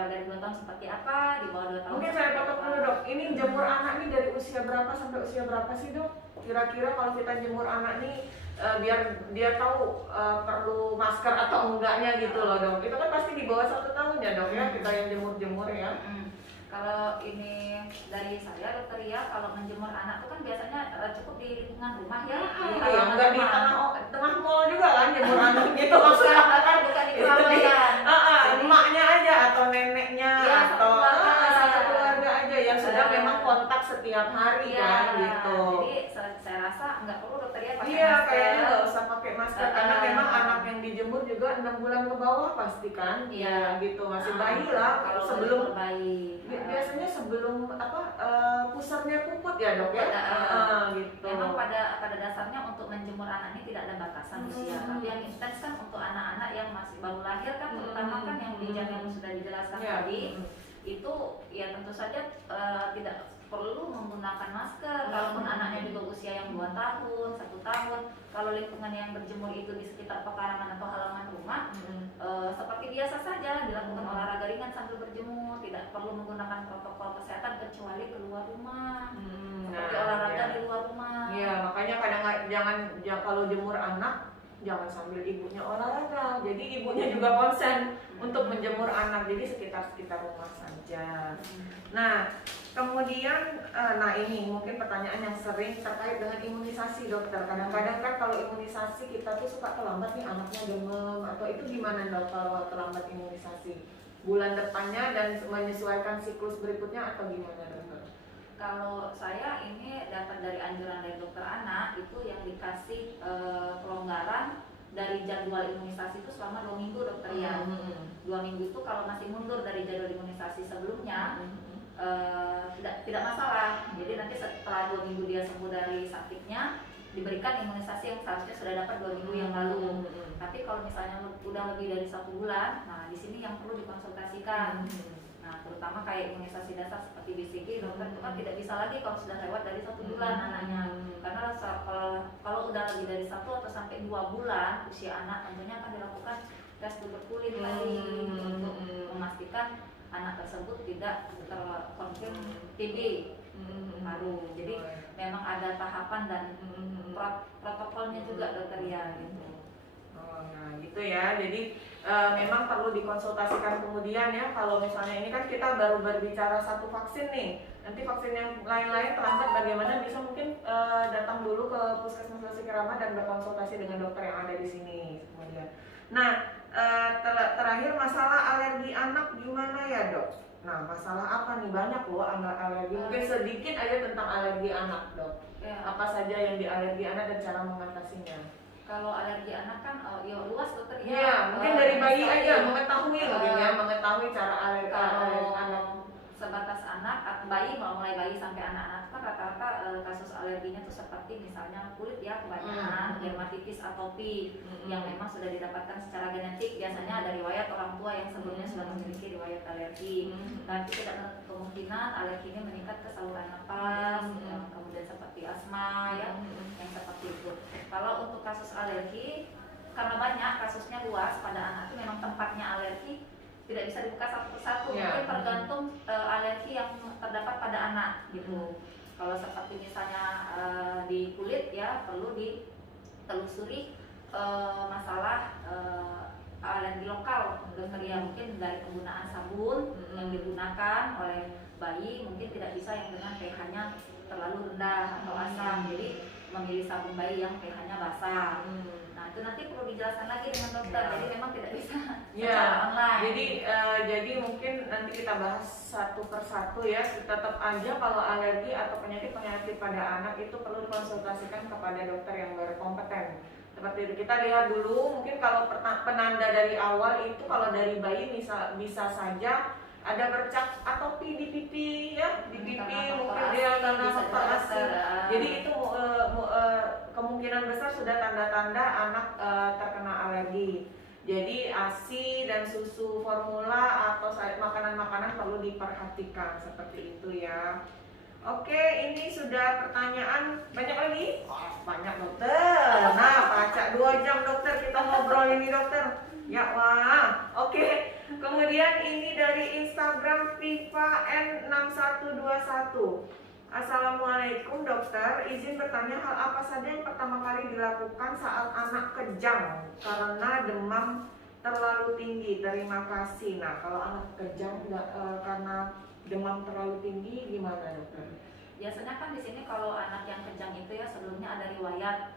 dari 2 tahun seperti apa, di bawah 2 tahun. Mungkin saya potong dulu dok. Ini jemur anak ini dari usia berapa sampai usia berapa sih dok? Kira-kira kalau kita jemur anak nih biar dia tahu perlu masker atau enggaknya gitu loh dok. Itu kan pasti di bawah 1 tahun ya dok ya, kita yang jemur-jemur ya. Kalau ini dari saya dokter ya, kalau menjemur anak itu kan biasanya cukup di lingkungan rumah ya. Iya, enggak di tengah mall juga kan jemur anak gitu maksudnya kan bukan di keramaian. Emaknya aja atau neneknya ya, atau satu keluarga aja yang sudah memang kontak setiap hari kan gitu. Jadi saya rasa nggak perlu dokter ya pakai iya, masker. kayaknya nggak usah pakai masker karena memang anak yang dijemur juga 6 bulan ke bawah pasti kan. Iya, gitu masih bayi lah kalau sebelum bayi. Biasanya sebelum pusarnya puput ya dok ya. Gitu. Memang pada dasarnya untuk menjemur anak ini tidak ada batasan usia, tapi yang intens kan untuk anak-anak yang masih baru lahir kan, terutama kan yang di jam yang sudah dijelaskan tadi, itu ya tentu saja tidak perlu menggunakan masker. Kalaupun anaknya juga usia yang 2 tahun, 1 tahun, kalau lingkungan yang berjemur itu di sekitar pekarangan atau halaman rumah, seperti biasa saja dilakukan olahraga ringan sambil berjemur, tidak perlu menggunakan protokol kesehatan kecuali keluar rumah, seperti olahraga di luar rumah. Iya, makanya kadang jangan kalau jemur anak jangan sambil ibunya olahraga. Jadi ibunya juga konsen untuk menjemur anak. Jadi sekitar rumah saja. Nah, kemudian ini mungkin pertanyaan yang sering terkait dengan imunisasi dokter. Kadang-kadang kan kalau imunisasi kita tuh suka terlambat nih, anaknya demam atau itu gimana dok kalau terlambat imunisasi? Bulan depannya dan menyesuaikan siklus berikutnya atau gimana dokter? Kalau saya ini dapat dari anjuran dari dokter anak itu yang dikasih pelonggaran dari jadwal imunisasi itu selama 2 minggu dokter ya. 2 minggu itu kalau masih mundur dari jadwal imunisasi sebelumnya tidak masalah. Jadi nanti setelah 2 minggu dia sembuh dari sakitnya diberikan imunisasi yang seharusnya sudah dapat 2 minggu yang lalu. Tapi kalau misalnya udah lebih dari 1 bulan, nah di sini yang perlu dikonsultasikan. Nah, terutama kayak imunisasi dasar seperti BCG, dokter itu kan tidak bisa lagi kalau sudah lewat dari 1 bulan anaknya. Karena kalau udah lebih dari 1 atau sampai 2 bulan usia anak, tentunya akan dilakukan tes tuberkulin lagi untuk memastikan anak tersebut tidak terkonfirm TB paru. Jadi memang ada tahapan dan protokolnya juga dokter ya gitu. Nah gitu ya, jadi memang perlu dikonsultasikan kemudian ya. Kalau misalnya ini kan kita baru berbicara 1 vaksin nih, nanti vaksin yang lain-lain terlambat bagaimana, bisa mungkin datang dulu ke Puskesmas Lesi Keramat dan berkonsultasi dengan dokter yang ada di sini kemudian. Nah terakhir masalah alergi anak gimana ya dok? Nah masalah apa nih, banyak loh alergi, mungkin sedikit aja tentang alergi anak dok. Apa saja yang dialergi anak dan cara mengatasinya? Kalau alergi anak kan ya luas dokter ya. Iya, mungkin dari bayi aja mengetahui mungkin ya, mengetahui cara alergi anak. Sebatas anak, bayi mulai bayi sampai anak-anak kan rata-rata kasus alerginya tuh seperti misalnya kulit ya, kebanyakan dermatitis atopi yang memang sudah didapatkan secara genetik, biasanya ada riwayat orang tua yang sebelumnya sudah memiliki riwayat alergi. Nanti tidak menutup kemungkinan alerginya meningkat ke saluran nafas, kemudian seperti asma ya, yang seperti itu. Kalau untuk kasus alergi, karena banyak kasusnya luas pada anak itu memang tempatnya alergi tidak bisa dibuka satu persatu, mungkin tergantung alergi yang terdapat pada anak gitu. Kalau seperti misalnya di kulit ya perlu ditelusuri masalah alergi lokal dokter ya, mungkin dari penggunaan sabun yang digunakan oleh bayi mungkin tidak bisa yang dengan pH-nya terlalu rendah atau asam, jadi memilih sabun bayi yang pH-nya basah. Nah itu nanti perlu dijelaskan lagi dengan dokter, jadi memang tidak bisa secara online. Jadi mungkin nanti kita bahas satu persatu ya. Tetap aja kalau alergi atau penyakit pada anak itu perlu dikonsultasikan kepada dokter yang berkompeten. Seperti itu, kita lihat dulu mungkin kalau penanda dari awal itu kalau dari bayi bisa saja ada bercak atopi di pipi ya, di pipi Karena mungkin operasi, dia karena bisa operasi. dokter. Jadi itu kemungkinan besar sudah tanda-tanda anak terkena alergi. Jadi ASI dan susu formula atau makanan-makanan perlu diperhatikan seperti itu ya. Oke, ini sudah pertanyaan banyak lagi? Oh, banyak dokter. Nah, pacak 2 jam dokter kita ngobrol ini dokter. Ya wah, oke. Kemudian ini dari Instagram Viva N6121. Assalamualaikum dokter, izin bertanya hal apa saja yang pertama kali dilakukan saat anak kejang karena demam terlalu tinggi. Terima kasih. Nah, kalau anak kejang karena demam terlalu tinggi gimana dokter? Biasanya kan di sini kalau anak yang kejang itu ya sebelumnya ada riwayat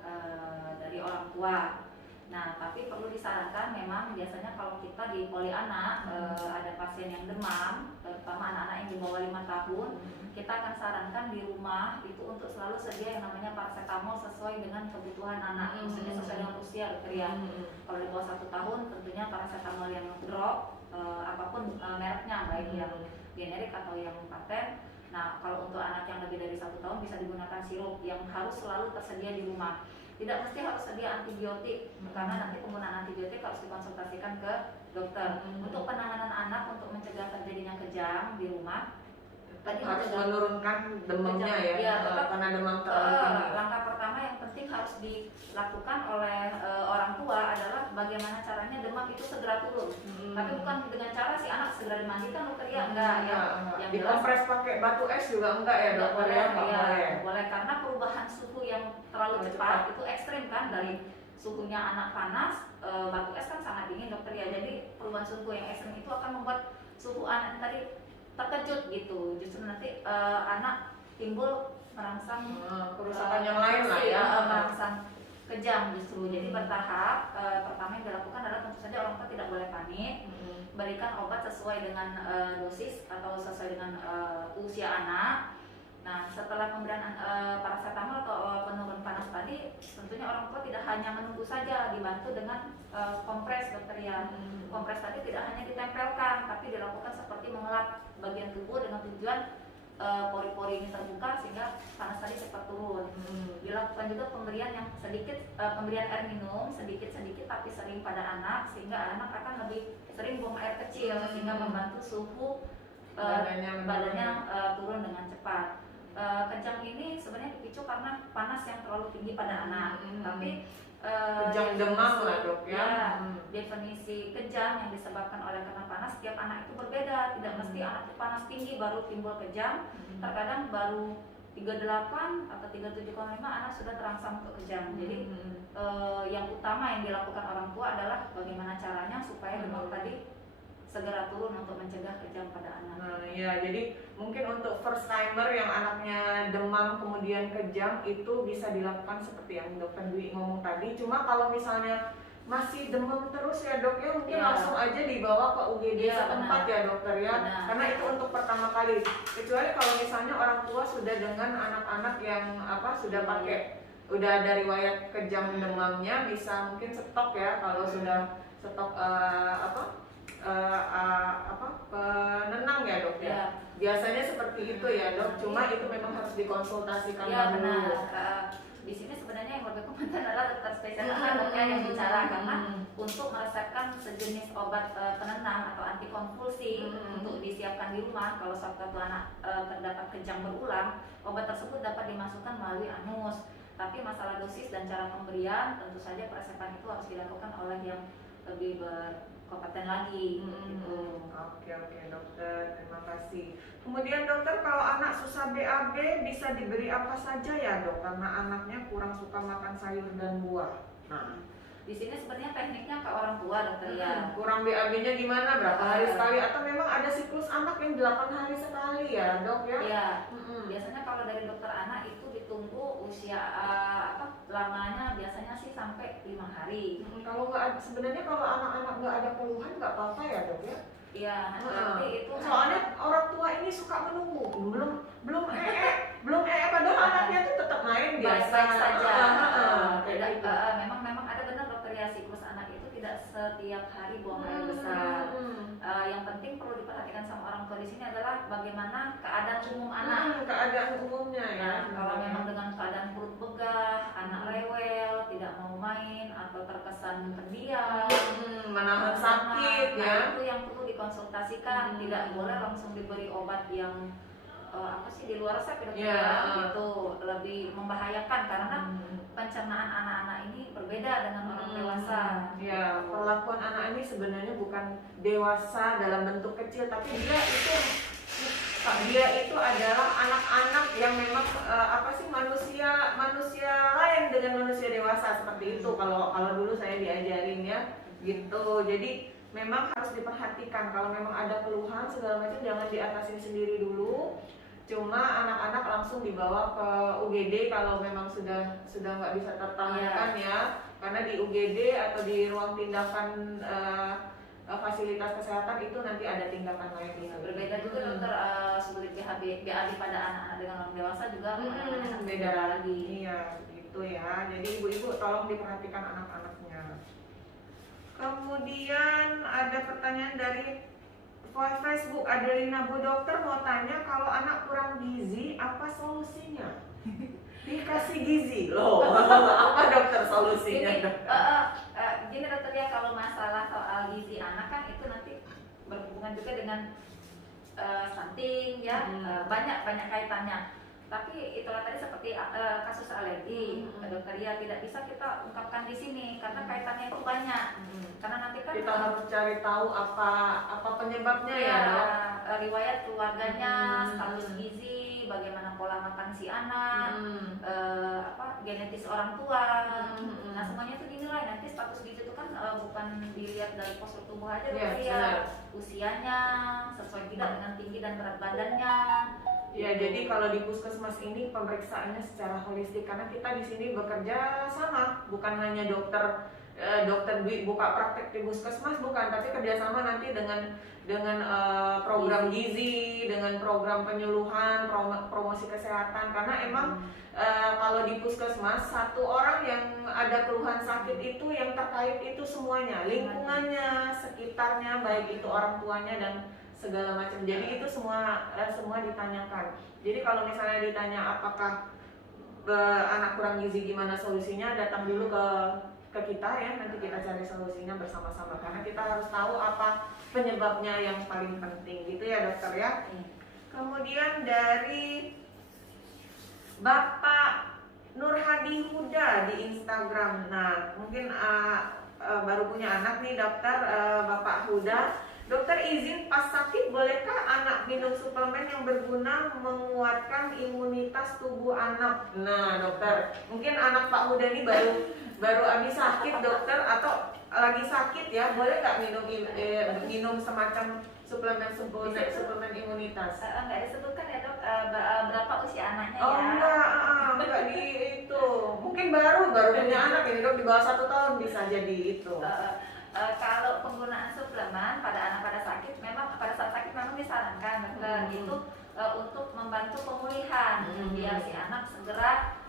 dari orang tua. Nah, tapi perlu disarankan memang biasanya kalau kita di poli anak ada pasien yang demam, terutama anak-anak yang di bawah 5 tahun, kita akan sarankan di rumah itu untuk selalu sedia yang namanya paracetamol sesuai dengan kebutuhan anak, maksudnya sesuai dengan usia dokter ya. Kalau di bawah 1 tahun tentunya paracetamol yang drop, apapun mereknya, baik yang generik atau yang paten. Nah, kalau untuk anak yang lebih dari 1 tahun bisa digunakan sirup yang harus selalu tersedia di rumah. Tidak mesti harus sedia antibiotik, karena nanti penggunaan antibiotik harus dikonsultasikan ke dokter. Untuk penanganan anak untuk mencegah terjadinya kejang di rumah, tadi harus menurunkan demamnya ya, karena demam terlalu tinggi. Langkah pertama yang penting harus dilakukan oleh orang tua adalah bagaimana caranya demam itu segera turun. Tapi bukan dengan cara si anak segera dimandikan dokter ya, enggak ya. Yang dikompres pakai batu es juga enggak ya dokter ya? Boleh, karena perubahan suhu yang terlalu cepat itu ekstrim kan, dari suhunya anak panas, batu es kan sangat dingin dokter ya. Jadi perubahan suhu yang ekstrim itu akan membuat suhu anak tadi terkejut gitu, justru nanti anak timbul merangsang kerusakan yang lain lah ya, merangsang kejang justru. Jadi bertahap, pertama yang dilakukan adalah tentu saja orang tua tidak boleh panik, berikan obat sesuai dengan dosis atau sesuai dengan usia anak. Nah, setelah pemberian paracetamol atau penurun panas tadi, tentunya orang tua tidak hanya menunggu saja, dibantu dengan kompres dokter ya. Kompres tadi tidak hanya ditempelkan, tapi dilakukan seperti mengelap bagian tubuh dengan tujuan pori-pori ini terbuka sehingga panas tadi cepat turun. Dilakukan juga pemberian yang sedikit, pemberian air minum sedikit-sedikit tapi sering pada anak, sehingga anak akan lebih sering buang air kecil sehingga membantu suhu badannya turun dengan cepat. Kejang ini sebenarnya dipicu karena panas yang terlalu tinggi pada anak. Tapi kejang demam lah dok ya. Definisi kejang yang disebabkan oleh karena panas setiap anak itu berbeda. Tidak mesti anak panas tinggi baru timbul kejang. Terkadang baru 38 atau 37,5 anak sudah terangsang ke kejang. Jadi yang utama yang dilakukan orang tua adalah bagaimana caranya supaya demam tadi segera turun untuk mencegah kejang pada anak. Nah, ya, jadi mungkin untuk first timer yang anaknya demam kemudian kejang itu bisa dilakukan seperti yang dokter Dwi ngomong tadi. Cuma kalau misalnya masih demam terus ya dok ya, mungkin langsung aja dibawa ke UGD setempat ya dokter ya. Karena itu untuk pertama kali. Kecuali kalau misalnya orang tua sudah dengan anak-anak yang sudah pakai, udah ada riwayat kejang demamnya, bisa mungkin stok ya. Kalau sudah stok penenang ya dok ya. Biasanya seperti itu ya dok. Cuma itu memang harus dikonsultasikan dulu. Di sini sebenarnya yang lebih kompeten adalah dokter spesialis dokter yang bicara, karena untuk meresepkan sejenis obat penenang atau antikonvulsi untuk disiapkan di rumah kalau sewaktu anak terdapat kejang berulang, obat tersebut dapat dimasukkan melalui anus. Tapi masalah dosis dan cara pemberian tentu saja peresepan itu harus dilakukan oleh yang lebih berkompeten lagi. Gitu. Oke dokter, terima kasih. Kemudian dokter, kalau anak susah BAB bisa diberi apa saja ya dok? Karena anaknya kurang suka makan sayur dan buah. Nah, di sini sebenarnya tekniknya ke orang tua dokter ya. Kurang BAB-nya gimana? Berapa hari sekali? Atau memang ada siklus anak yang 8 hari sekali ya dok ya? Iya. Biasanya kalau dari dokter anak itu ditunggu usia lamanya biasanya sih sampai 5 hari. Kalau nggak, sebenarnya kalau anak-anak nggak ada keluhan nggak apa-apa ya dok ya? Iya, nanti itu soalnya orang tua ini suka menunggu, belum padahal anaknya tuh tetap main biasa. Baik-baik saja. Memang ada benar dokter ya, siklus anak itu tidak setiap hari buang air besar. Yang penting perlu diperhatikan sama orang contoh di sini adalah bagaimana keadaan umum anak. Keadaan umumnya ya. Nah, kalau memang dengan keadaan perut begah, anak rewel, tidak mau main atau terkesan pendiam, menahan sakit nah, ya. itu yang perlu dikonsultasikan. Tidak boleh langsung diberi obat yang apa sih di luar resep dokter ya, gitu, lebih membahayakan karena pencernaan anak-anak ini berbeda dengan orang dewasa. Ya, perlakuan anak ini sebenarnya bukan dewasa dalam bentuk kecil, tapi dia itu adalah anak-anak yang memang manusia lain dengan manusia dewasa seperti itu. Kalau dulu saya diajarin ya, gitu. Jadi memang harus diperhatikan. Kalau memang ada keluhan segala macam jangan diatasin sendiri dulu. Cuma anak-anak langsung dibawa ke UGD kalau memang sudah nggak bisa tertahankan ya, karena di UGD atau di ruang tindakan fasilitas kesehatan itu nanti ada tindakan lain. Berbeda juga dokter, sulit BAD pada anak-anak dengan orang dewasa juga beda lagi. Iya, gitu ya. Jadi ibu-ibu tolong diperhatikan anak-anaknya. Kemudian ada pertanyaan dari Facebook, Adelina, Bu dokter mau tanya kalau anak kurang gizi apa solusinya? Dikasih gizi loh. Apa dokter solusinya? Gini dokter ya, kalau masalah soal gizi anak kan itu nanti berhubungan juga dengan stunting ya, banyak kaitannya. Tapi itulah tadi seperti kasus alergi, dokter ya tidak bisa kita ungkapkan di sini karena kaitannya itu banyak. Karena nanti kan kita harus cari tahu apa penyebabnya ya, riwayat keluarganya, status gizi, bagaimana pola makan si anak, genetis orang tua. Nah semuanya itu dinilai. Nanti status gizi itu kan bukan dilihat dari postur tubuh aja, ya, usianya sesuai tidak dengan tinggi dan berat badannya. Ya, jadi kalau di puskesmas ini pemeriksaannya secara holistik karena kita di sini bekerja sama, bukan hanya dokter Dwi buka praktek di puskesmas, bukan, tapi kerjasama nanti dengan program gizi, dengan program penyuluhan, promosi kesehatan. Karena emang kalau di puskesmas satu orang yang ada keluhan sakit itu yang terkait itu semuanya, lingkungannya, sekitarnya, baik itu orang tuanya dan segala macam. Jadi itu semua ditanyakan. Jadi kalau misalnya ditanya apakah anak kurang gizi gimana solusinya, datang dulu ke kita ya, nanti kita cari solusinya bersama-sama karena kita harus tahu apa penyebabnya yang paling penting gitu ya dokter ya. Kemudian dari Bapak Nur Hadi Huda di Instagram. Nah, mungkin baru punya anak nih dokter, Bapak Huda. Dokter izin pas sakit bolehkah anak minum suplemen yang berguna menguatkan imunitas tubuh anak? Nah dokter, mungkin anak Pak Huda ini baru habis sakit dokter atau lagi sakit ya, boleh nggak minum semacam suplemen imunitas? Nggak disebutkan ya dok berapa usia anaknya ya? Oh enggak di itu. Mungkin baru punya anak ini dok, di bawah 1 tahun bisa jadi itu. Kalau penggunaan suplemen pada anak pada saat sakit memang disarankan dokter itu untuk membantu pemulihan biar si anak segera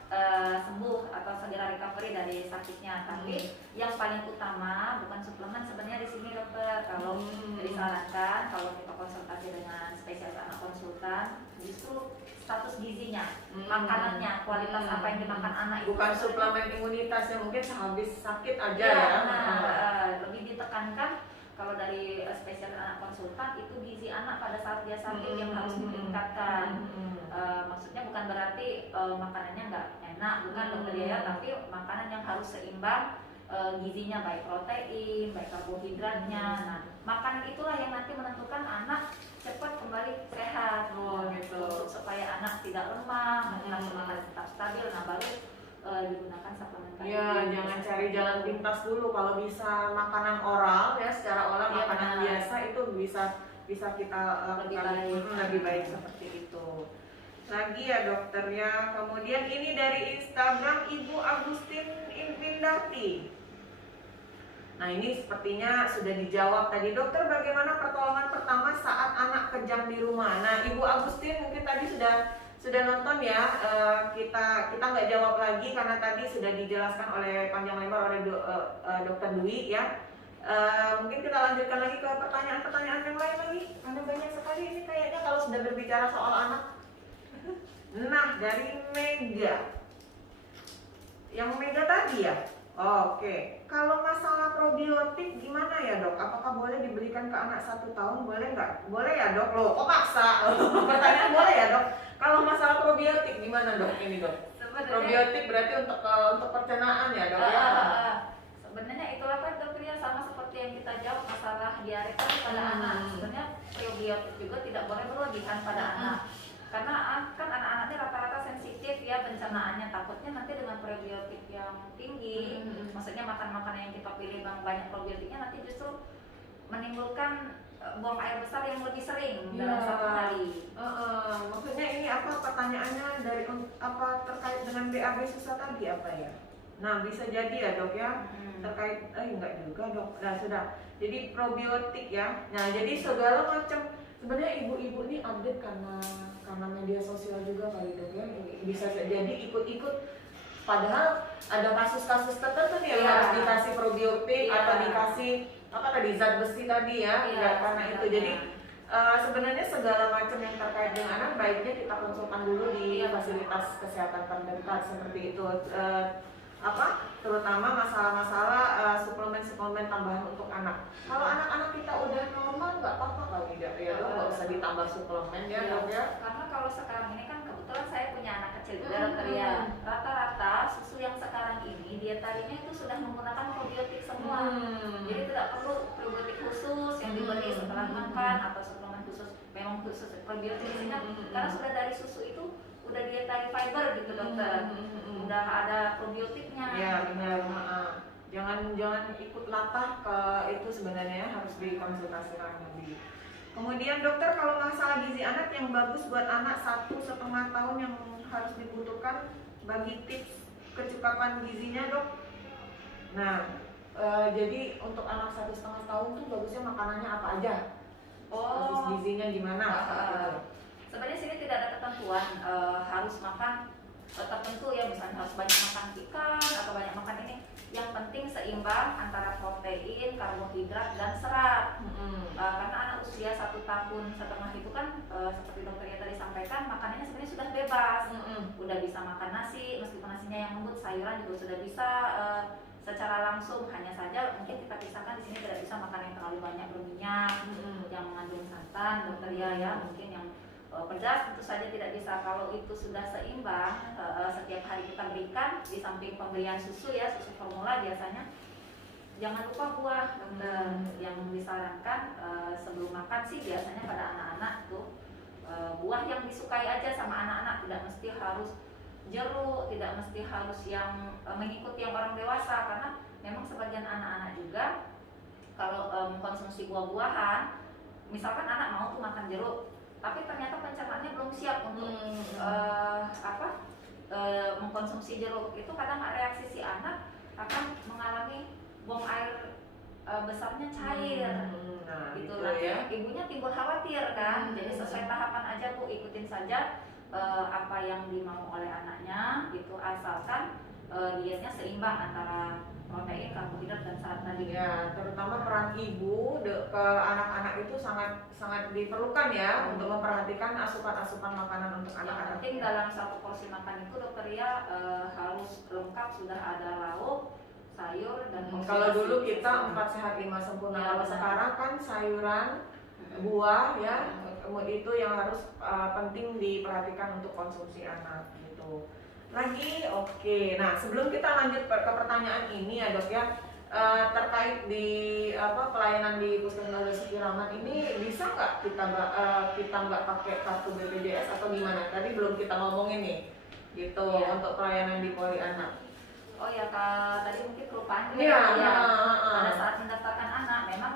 sembuh atau segera recovery dari sakitnya. Tapi yang paling utama bukan suplemen sebenarnya di sini dokter. Kalau disarankan kalau kita konsultasi dengan spesialis anak konsultan justru status gizinya, makanannya, kualitas apa yang dimakan anak itu. Bukan suplemen imunitas yang mungkin sehabis sakit aja ya. Lebih ditekankan kalau dari spesialis anak konsultan itu gizi anak pada saat dia sakit yang harus ditingkatkan. Maksudnya bukan berarti makanannya nggak enak, bukan dokter ya, tapi makanan yang harus seimbang gizinya, baik protein, baik karbohidratnya. Nah, makanan itulah yang nanti menentukan anak cepat kembali sehat, gitu. Supaya anak tidak lemah, nafsu makan tetap stabil. Nah baru digunakan suplemen tadi. Ya, jangan cari jalan pintas dulu. Kalau bisa makanan oral ya, secara oral ya, makanan biasa itu bisa kita lakukan lebih baik seperti itu. Lagi ya dokter ya. Kemudian ini dari Instagram Ibu Agustin Windati. Nah ini sepertinya sudah dijawab tadi dokter, bagaimana pertolongan pertama saat anak kejang di rumah. Nah Ibu Agustin mungkin tadi sudah nonton ya, kita nggak jawab lagi karena tadi sudah dijelaskan oleh panjang lebar oleh dokter Dwi ya. Mungkin kita lanjutkan lagi ke pertanyaan-pertanyaan yang lain lagi, karena banyak sekali ini kayaknya kalau sudah berbicara soal anak. Nah, dari Mega, yang Mega tadi ya. Oke, kalau masalah probiotik gimana ya dok? Apakah boleh diberikan ke anak 1 tahun? Boleh nggak? Boleh ya dok? Loh, kok maksa? Pertanyaan boleh ya dok? Kalau masalah probiotik gimana dok? Ini dok? Probiotik berarti untuk pencernaan ya dok ya? Sebenarnya itulah kan dokter ya, sama seperti yang kita jawab masalah diare pada anak. Sebenarnya probiotik juga tidak boleh berlebihan pada anak. Karena kan anak-anaknya rata-rata sensitif ya pencernaannya, takutnya nanti dengan probiotik yang tinggi, maksudnya makan-makanan yang kita pilih banyak probiotiknya nanti justru menimbulkan buang air besar yang lebih sering dalam satu hari. Maksudnya ini apa pertanyaannya dari apa terkait dengan BAB susah tadi apa ya? Nah bisa jadi ya dok ya terkait enggak juga dok. Nah sudah. Jadi probiotik ya. Nah jadi segala macam sebenarnya ibu-ibu ini update karena media sosial juga kali dok ya. Bisa jadi ikut-ikut. Padahal ada kasus-kasus tertentu nih yang harus dikasih probiotik atau dikasih apa tadi zat besi tadi ya, karena itu. Jadi sebenarnya segala macam yang terkait dengan anak baiknya kita konsultan dulu di fasilitas kesehatan terdekat seperti itu. Terutama masalah-masalah suplemen-suplemen tambahan untuk anak. Kalau anak-anak kita udah normal nggak apa-apa kali ya dok, nggak usah ditambah suplemen ya dok ya. Karena kalau sekarang ini kan kebetulan saya punya anak kecil juga dokter ya. Rata-rata susu yang sekarang ini dietarinya itu sudah menggunakan probiotik semua. Jadi tidak perlu probiotik khusus yang diberi setelah makan atau suplemen khusus memang khusus probiotik ini kan karena sudah dari susu itu udah dietari fiber gitu dokter. Udah ada probiotiknya. Ya benar. Jangan ikut latah ke itu sebenarnya harus dikonsultasikan lebih. Kemudian dokter kalau masalah gizi anak yang bagus buat anak 1,5 tahun yang harus dibutuhkan bagi tips kecukupan gizinya dok. Nah jadi untuk anak 1,5 tahun tuh bagusnya makanannya apa aja? Bagus gizinya gimana? Sebenarnya sini tidak ada ketentuan harus makan tertentu ya, misalnya harus banyak makan ikan atau banyak makan ini. Yang penting seimbang antara protein, karbohidrat dan serat. Karena anak usia 1,5 tahun itu kan seperti dokternya tadi sampaikan makanannya sebenarnya sudah bebas. Udah bisa makan nasi, meskipun nasinya yang lembut, sayuran juga sudah bisa secara langsung. Hanya saja mungkin kita pisahkan di sini tidak bisa makan yang terlalu banyak berminyak, yang mengandung santan dokter ya mungkin yang pedas tentu saja tidak bisa. Kalau itu sudah seimbang, setiap hari kita berikan di samping pemberian susu ya, susu formula biasanya. Jangan lupa buah dokter. Yang disarankan sebelum makan sih biasanya pada anak-anak tuh buah yang disukai aja sama anak-anak, tidak mesti harus jeruk, tidak mesti harus yang mengikuti yang orang dewasa, karena memang sebagian anak-anak juga kalau mengkonsumsi buah-buahan, misalkan anak mau tuh makan jeruk tapi ternyata pencernaannya belum siap untuk mengkonsumsi jeruk, itu kadang reaksi si anak akan mengalami buang air besarnya cair, gitu ya. Ibunya timbul khawatir kan, jadi sesuai tahapan aja Bu, ikutin saja apa yang dimau oleh anaknya, gitu asalkan dietnya seimbang antara protein, karbohidrat dan serat tadi. Ya, terutama peran ibu ke anak-anak itu sangat diperlukan ya untuk memperhatikan asupan-asupan makanan untuk anak-anak. Yang penting dalam satu porsi makan itu dokter ya harus lengkap, sudah ada lauk, sayur dan kalau dulu kita 4 sehat 5 sempurna, kalau sekarang kan sayuran, buah ya, itu yang harus penting diperhatikan untuk konsumsi anak gitu. Lagi nah sebelum kita lanjut ke pertanyaan ini ya dok ya, terkait di pelayanan di Puskesmas Basuki Rahmat ini bisa nggak kita nggak pakai kartu BPJS atau gimana? Tadi belum kita ngomongin nih gitu untuk pelayanan di Poli Anak. Oh ya Kak, tadi mungkin kelupaan pada saat mendaftarkan anak memang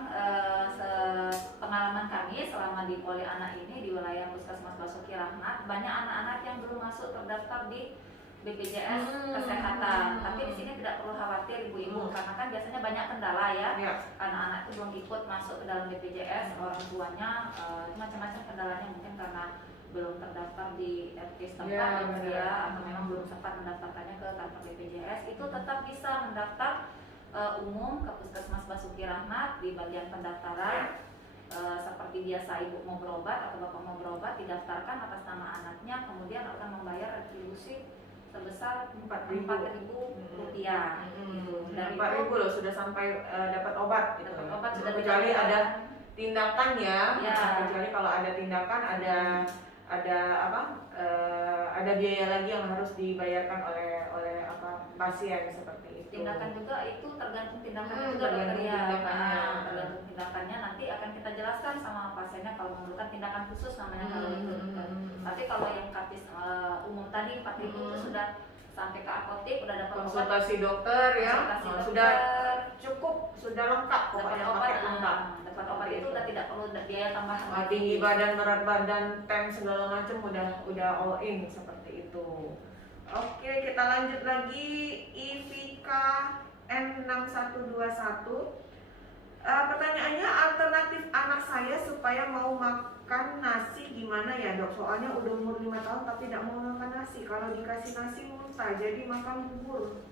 pengalaman kami selama di Poli Anak ini di wilayah Puskesmas Basuki Rahmat banyak anak-anak yang belum masuk terdaftar di BPJS Kesehatan. Tapi di sini tidak perlu khawatir ibu-ibu karena kan biasanya banyak kendala ya. Anak-anak itu belum ikut masuk ke dalam BPJS, orang tuanya macam-macam kendalanya, mungkin karena belum terdaftar di RT setempat atau memang belum sempat mendaftarkannya ke kantor BPJS. Itu tetap bisa mendaftar umum ke Puskesmas Basuki Rahmat di bagian pendaftaran. Seperti biasa ibu mau berobat atau bapak mau berobat, didaftarkan atas nama anaknya, kemudian akan membayar retribusi sebesar 4.000 rupiah. Gitu. Dan 4.000 loh sudah sampai dapat obat. Gitu. Dapat obat sudah kecuali ada tindakan ya. Kecuali kalau ada tindakan ada biaya lagi yang harus dibayarkan oleh pasien seperti itu. Tindakan juga itu tergantung tindakannya juga dokter ya. Tergantung tindakannya nanti akan kita jelaskan sama pasiennya kalau memerlukan tindakan khusus namanya kalau itu. Tapi kalau yang kartis umum tadi 4.000 itu sudah sampai ke apotek, udah dapat konsultasi dokter ya, sudah cukup, sudah lengkap pokoknya paket lengkap. Dapat obat itu udah tidak perlu biaya tambahan. Tinggi badan, berat badan, tem segala macam udah all in seperti itu. Oke, kita lanjut lagi. Ivika N6121. Pertanyaannya, alternatif anak saya supaya mau makan nasi gimana ya dok? Soalnya udah umur 5 tahun tapi tidak mau makan nasi. Kalau dikasih nasi muntah, jadi makan bubur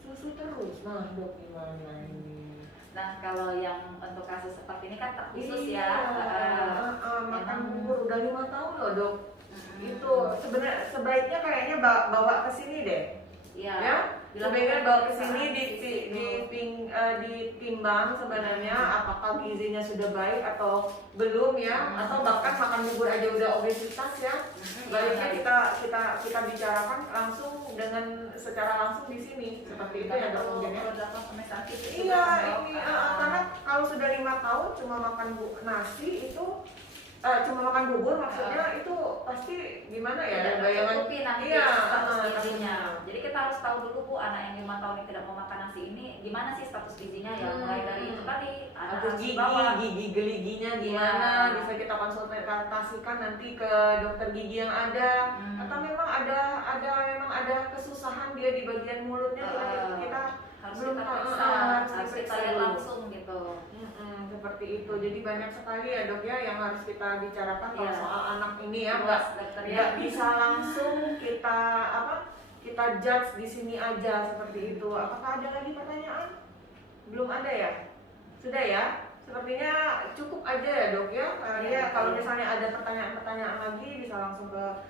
susu terus. Nah dok, gimana ini? Nah kalau yang untuk kasus seperti ini kan terkhusus ya. Makan bubur udah 5 tahun loh dok. Itu sebenarnya sebaiknya kayaknya bawa ke sini deh. Ya. Sebaiknya bawa ke sini ditimbang sebenarnya apakah gizinya sudah baik atau belum ya, atau bahkan makan bubur aja udah obesitas ya. Baiknya kita bicarakan langsung secara langsung di sini seperti itu ya dok mungkin ya. Iya ini karena kalau sudah 5 tahun cuma makan nasi itu cuma makan bubur maksudnya itu pasti gimana ya bayangan status gizinya. Jadi kita harus tahu dulu Bu, anak yang 5 tahun yang tidak mau makan nasi ini gimana sih status gizinya ya, mulai dari itu tadi ada gigi geliginya gimana, bisa kita konsultasikan nanti ke dokter gigi yang ada atau memang ada kesusahan dia di bagian mulutnya kita harus belum harus kita lihat langsung gitu. Seperti itu, jadi banyak sekali ya dok ya yang harus kita bicarakan kalau soal anak ini ya, nggak bisa langsung kita judge di sini aja seperti itu. Apakah ada lagi pertanyaan? Belum ada ya? Sudah ya? Sepertinya cukup aja ya dok ya. Kalau misalnya ada pertanyaan lagi bisa langsung ke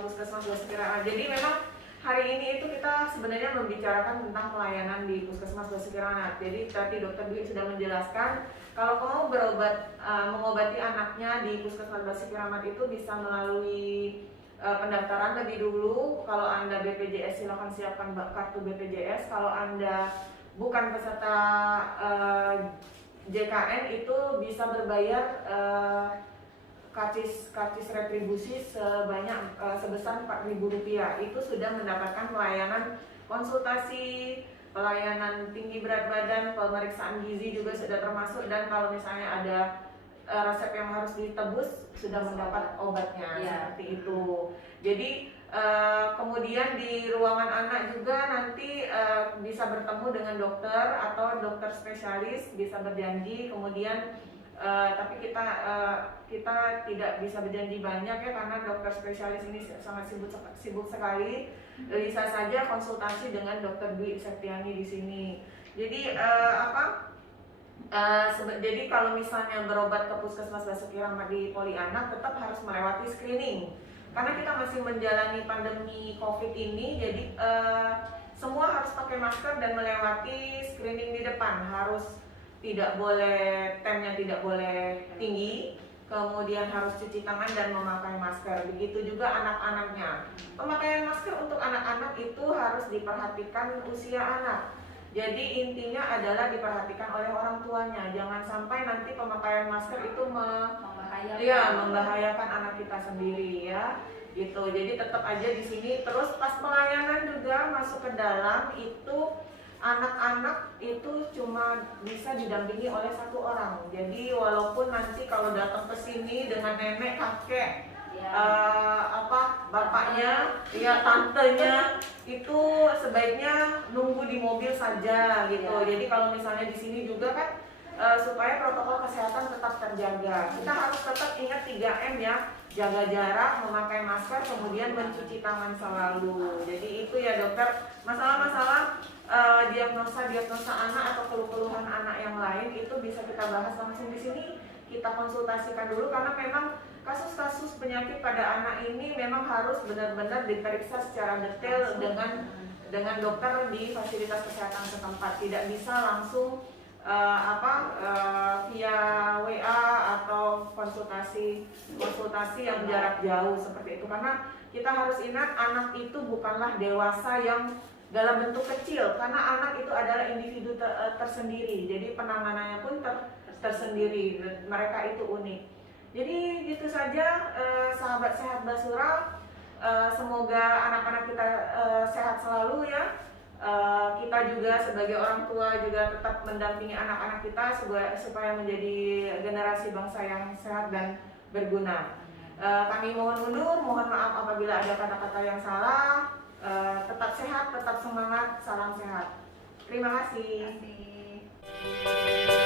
Puskesmas Basuki Rahmat. Jadi memang hari ini itu kita sebenarnya membicarakan tentang pelayanan di Puskesmas Basuki Rahmat. Jadi tadi dokter Dwi sudah menjelaskan kalau kamu mengobati anaknya di Puskesmas Basuki Rahmat itu bisa melalui pendaftaran lebih dulu. Kalau Anda BPJS silakan siapkan kartu BPJS. Kalau Anda bukan peserta JKN itu bisa berbayar karcis retribusi sebesar Rp4.000. Itu sudah mendapatkan pelayanan konsultasi, pelayanan tinggi berat badan, pemeriksaan gizi juga sudah termasuk, dan kalau misalnya ada resep yang harus ditebus sudah mendapat obatnya seperti itu. Jadi kemudian di ruangan anak juga nanti bisa bertemu dengan dokter atau dokter spesialis, bisa berjanji. Kemudian tapi kita tidak bisa berjanji banyak ya karena dokter spesialis ini sangat sibuk sekali. Bisa saja konsultasi dengan dokter Dwi Septiani di sini. Jadi jadi kalau misalnya berobat ke Puskesmas Basuki Rahmat di Poli Anak tetap harus melewati screening karena kita masih menjalani pandemi COVID ini. Jadi semua harus pakai masker dan melewati screening di depan. Harus tidak boleh, temnya tidak boleh tinggi, kemudian harus cuci tangan dan memakai masker. Begitu juga anak-anaknya. Pemakaian masker untuk anak-anak itu harus diperhatikan usia anak. Jadi intinya adalah diperhatikan oleh orang tuanya. Jangan sampai nanti pemakaian masker itu membahayakan anak kita sendiri ya. Gitu. Jadi tetap aja di sini. Terus pas pelayanan juga masuk ke dalam itu anak-anak itu cuma bisa didampingi oleh 1 orang. Jadi walaupun nanti kalau datang ke sini dengan nenek, kakek, bapaknya, tantenya itu sebaiknya nunggu di mobil saja gitu. Jadi kalau misalnya di sini juga kan supaya protokol kesehatan tetap terjaga. Kita harus tetap ingat 3M ya. Jaga jarak, memakai masker, kemudian mencuci tangan selalu. Jadi itu ya dokter, masalah-masalah diagnosis diagnosa anak atau keluhan anak yang lain itu bisa kita bahas langsung di sini, kita konsultasikan dulu, karena memang kasus-kasus penyakit pada anak ini memang harus benar-benar diperiksa secara detail dengan dokter di fasilitas kesehatan setempat. Tidak bisa langsung via WA atau konsultasi yang jarak jauh seperti itu, karena kita harus ingat anak itu bukanlah dewasa yang dalam bentuk kecil, karena anak itu adalah individu tersendiri, jadi penanganannya pun tersendiri, mereka itu unik. Jadi gitu saja sahabat sehat Basura, semoga anak-anak kita sehat selalu ya. Kita juga sebagai orang tua juga tetap mendampingi anak-anak kita supaya menjadi generasi bangsa yang sehat dan berguna. Kami mohon undur, mohon maaf apabila ada kata-kata yang salah. Tetap sehat, tetap semangat, salam sehat. Terima kasih. Terima kasih.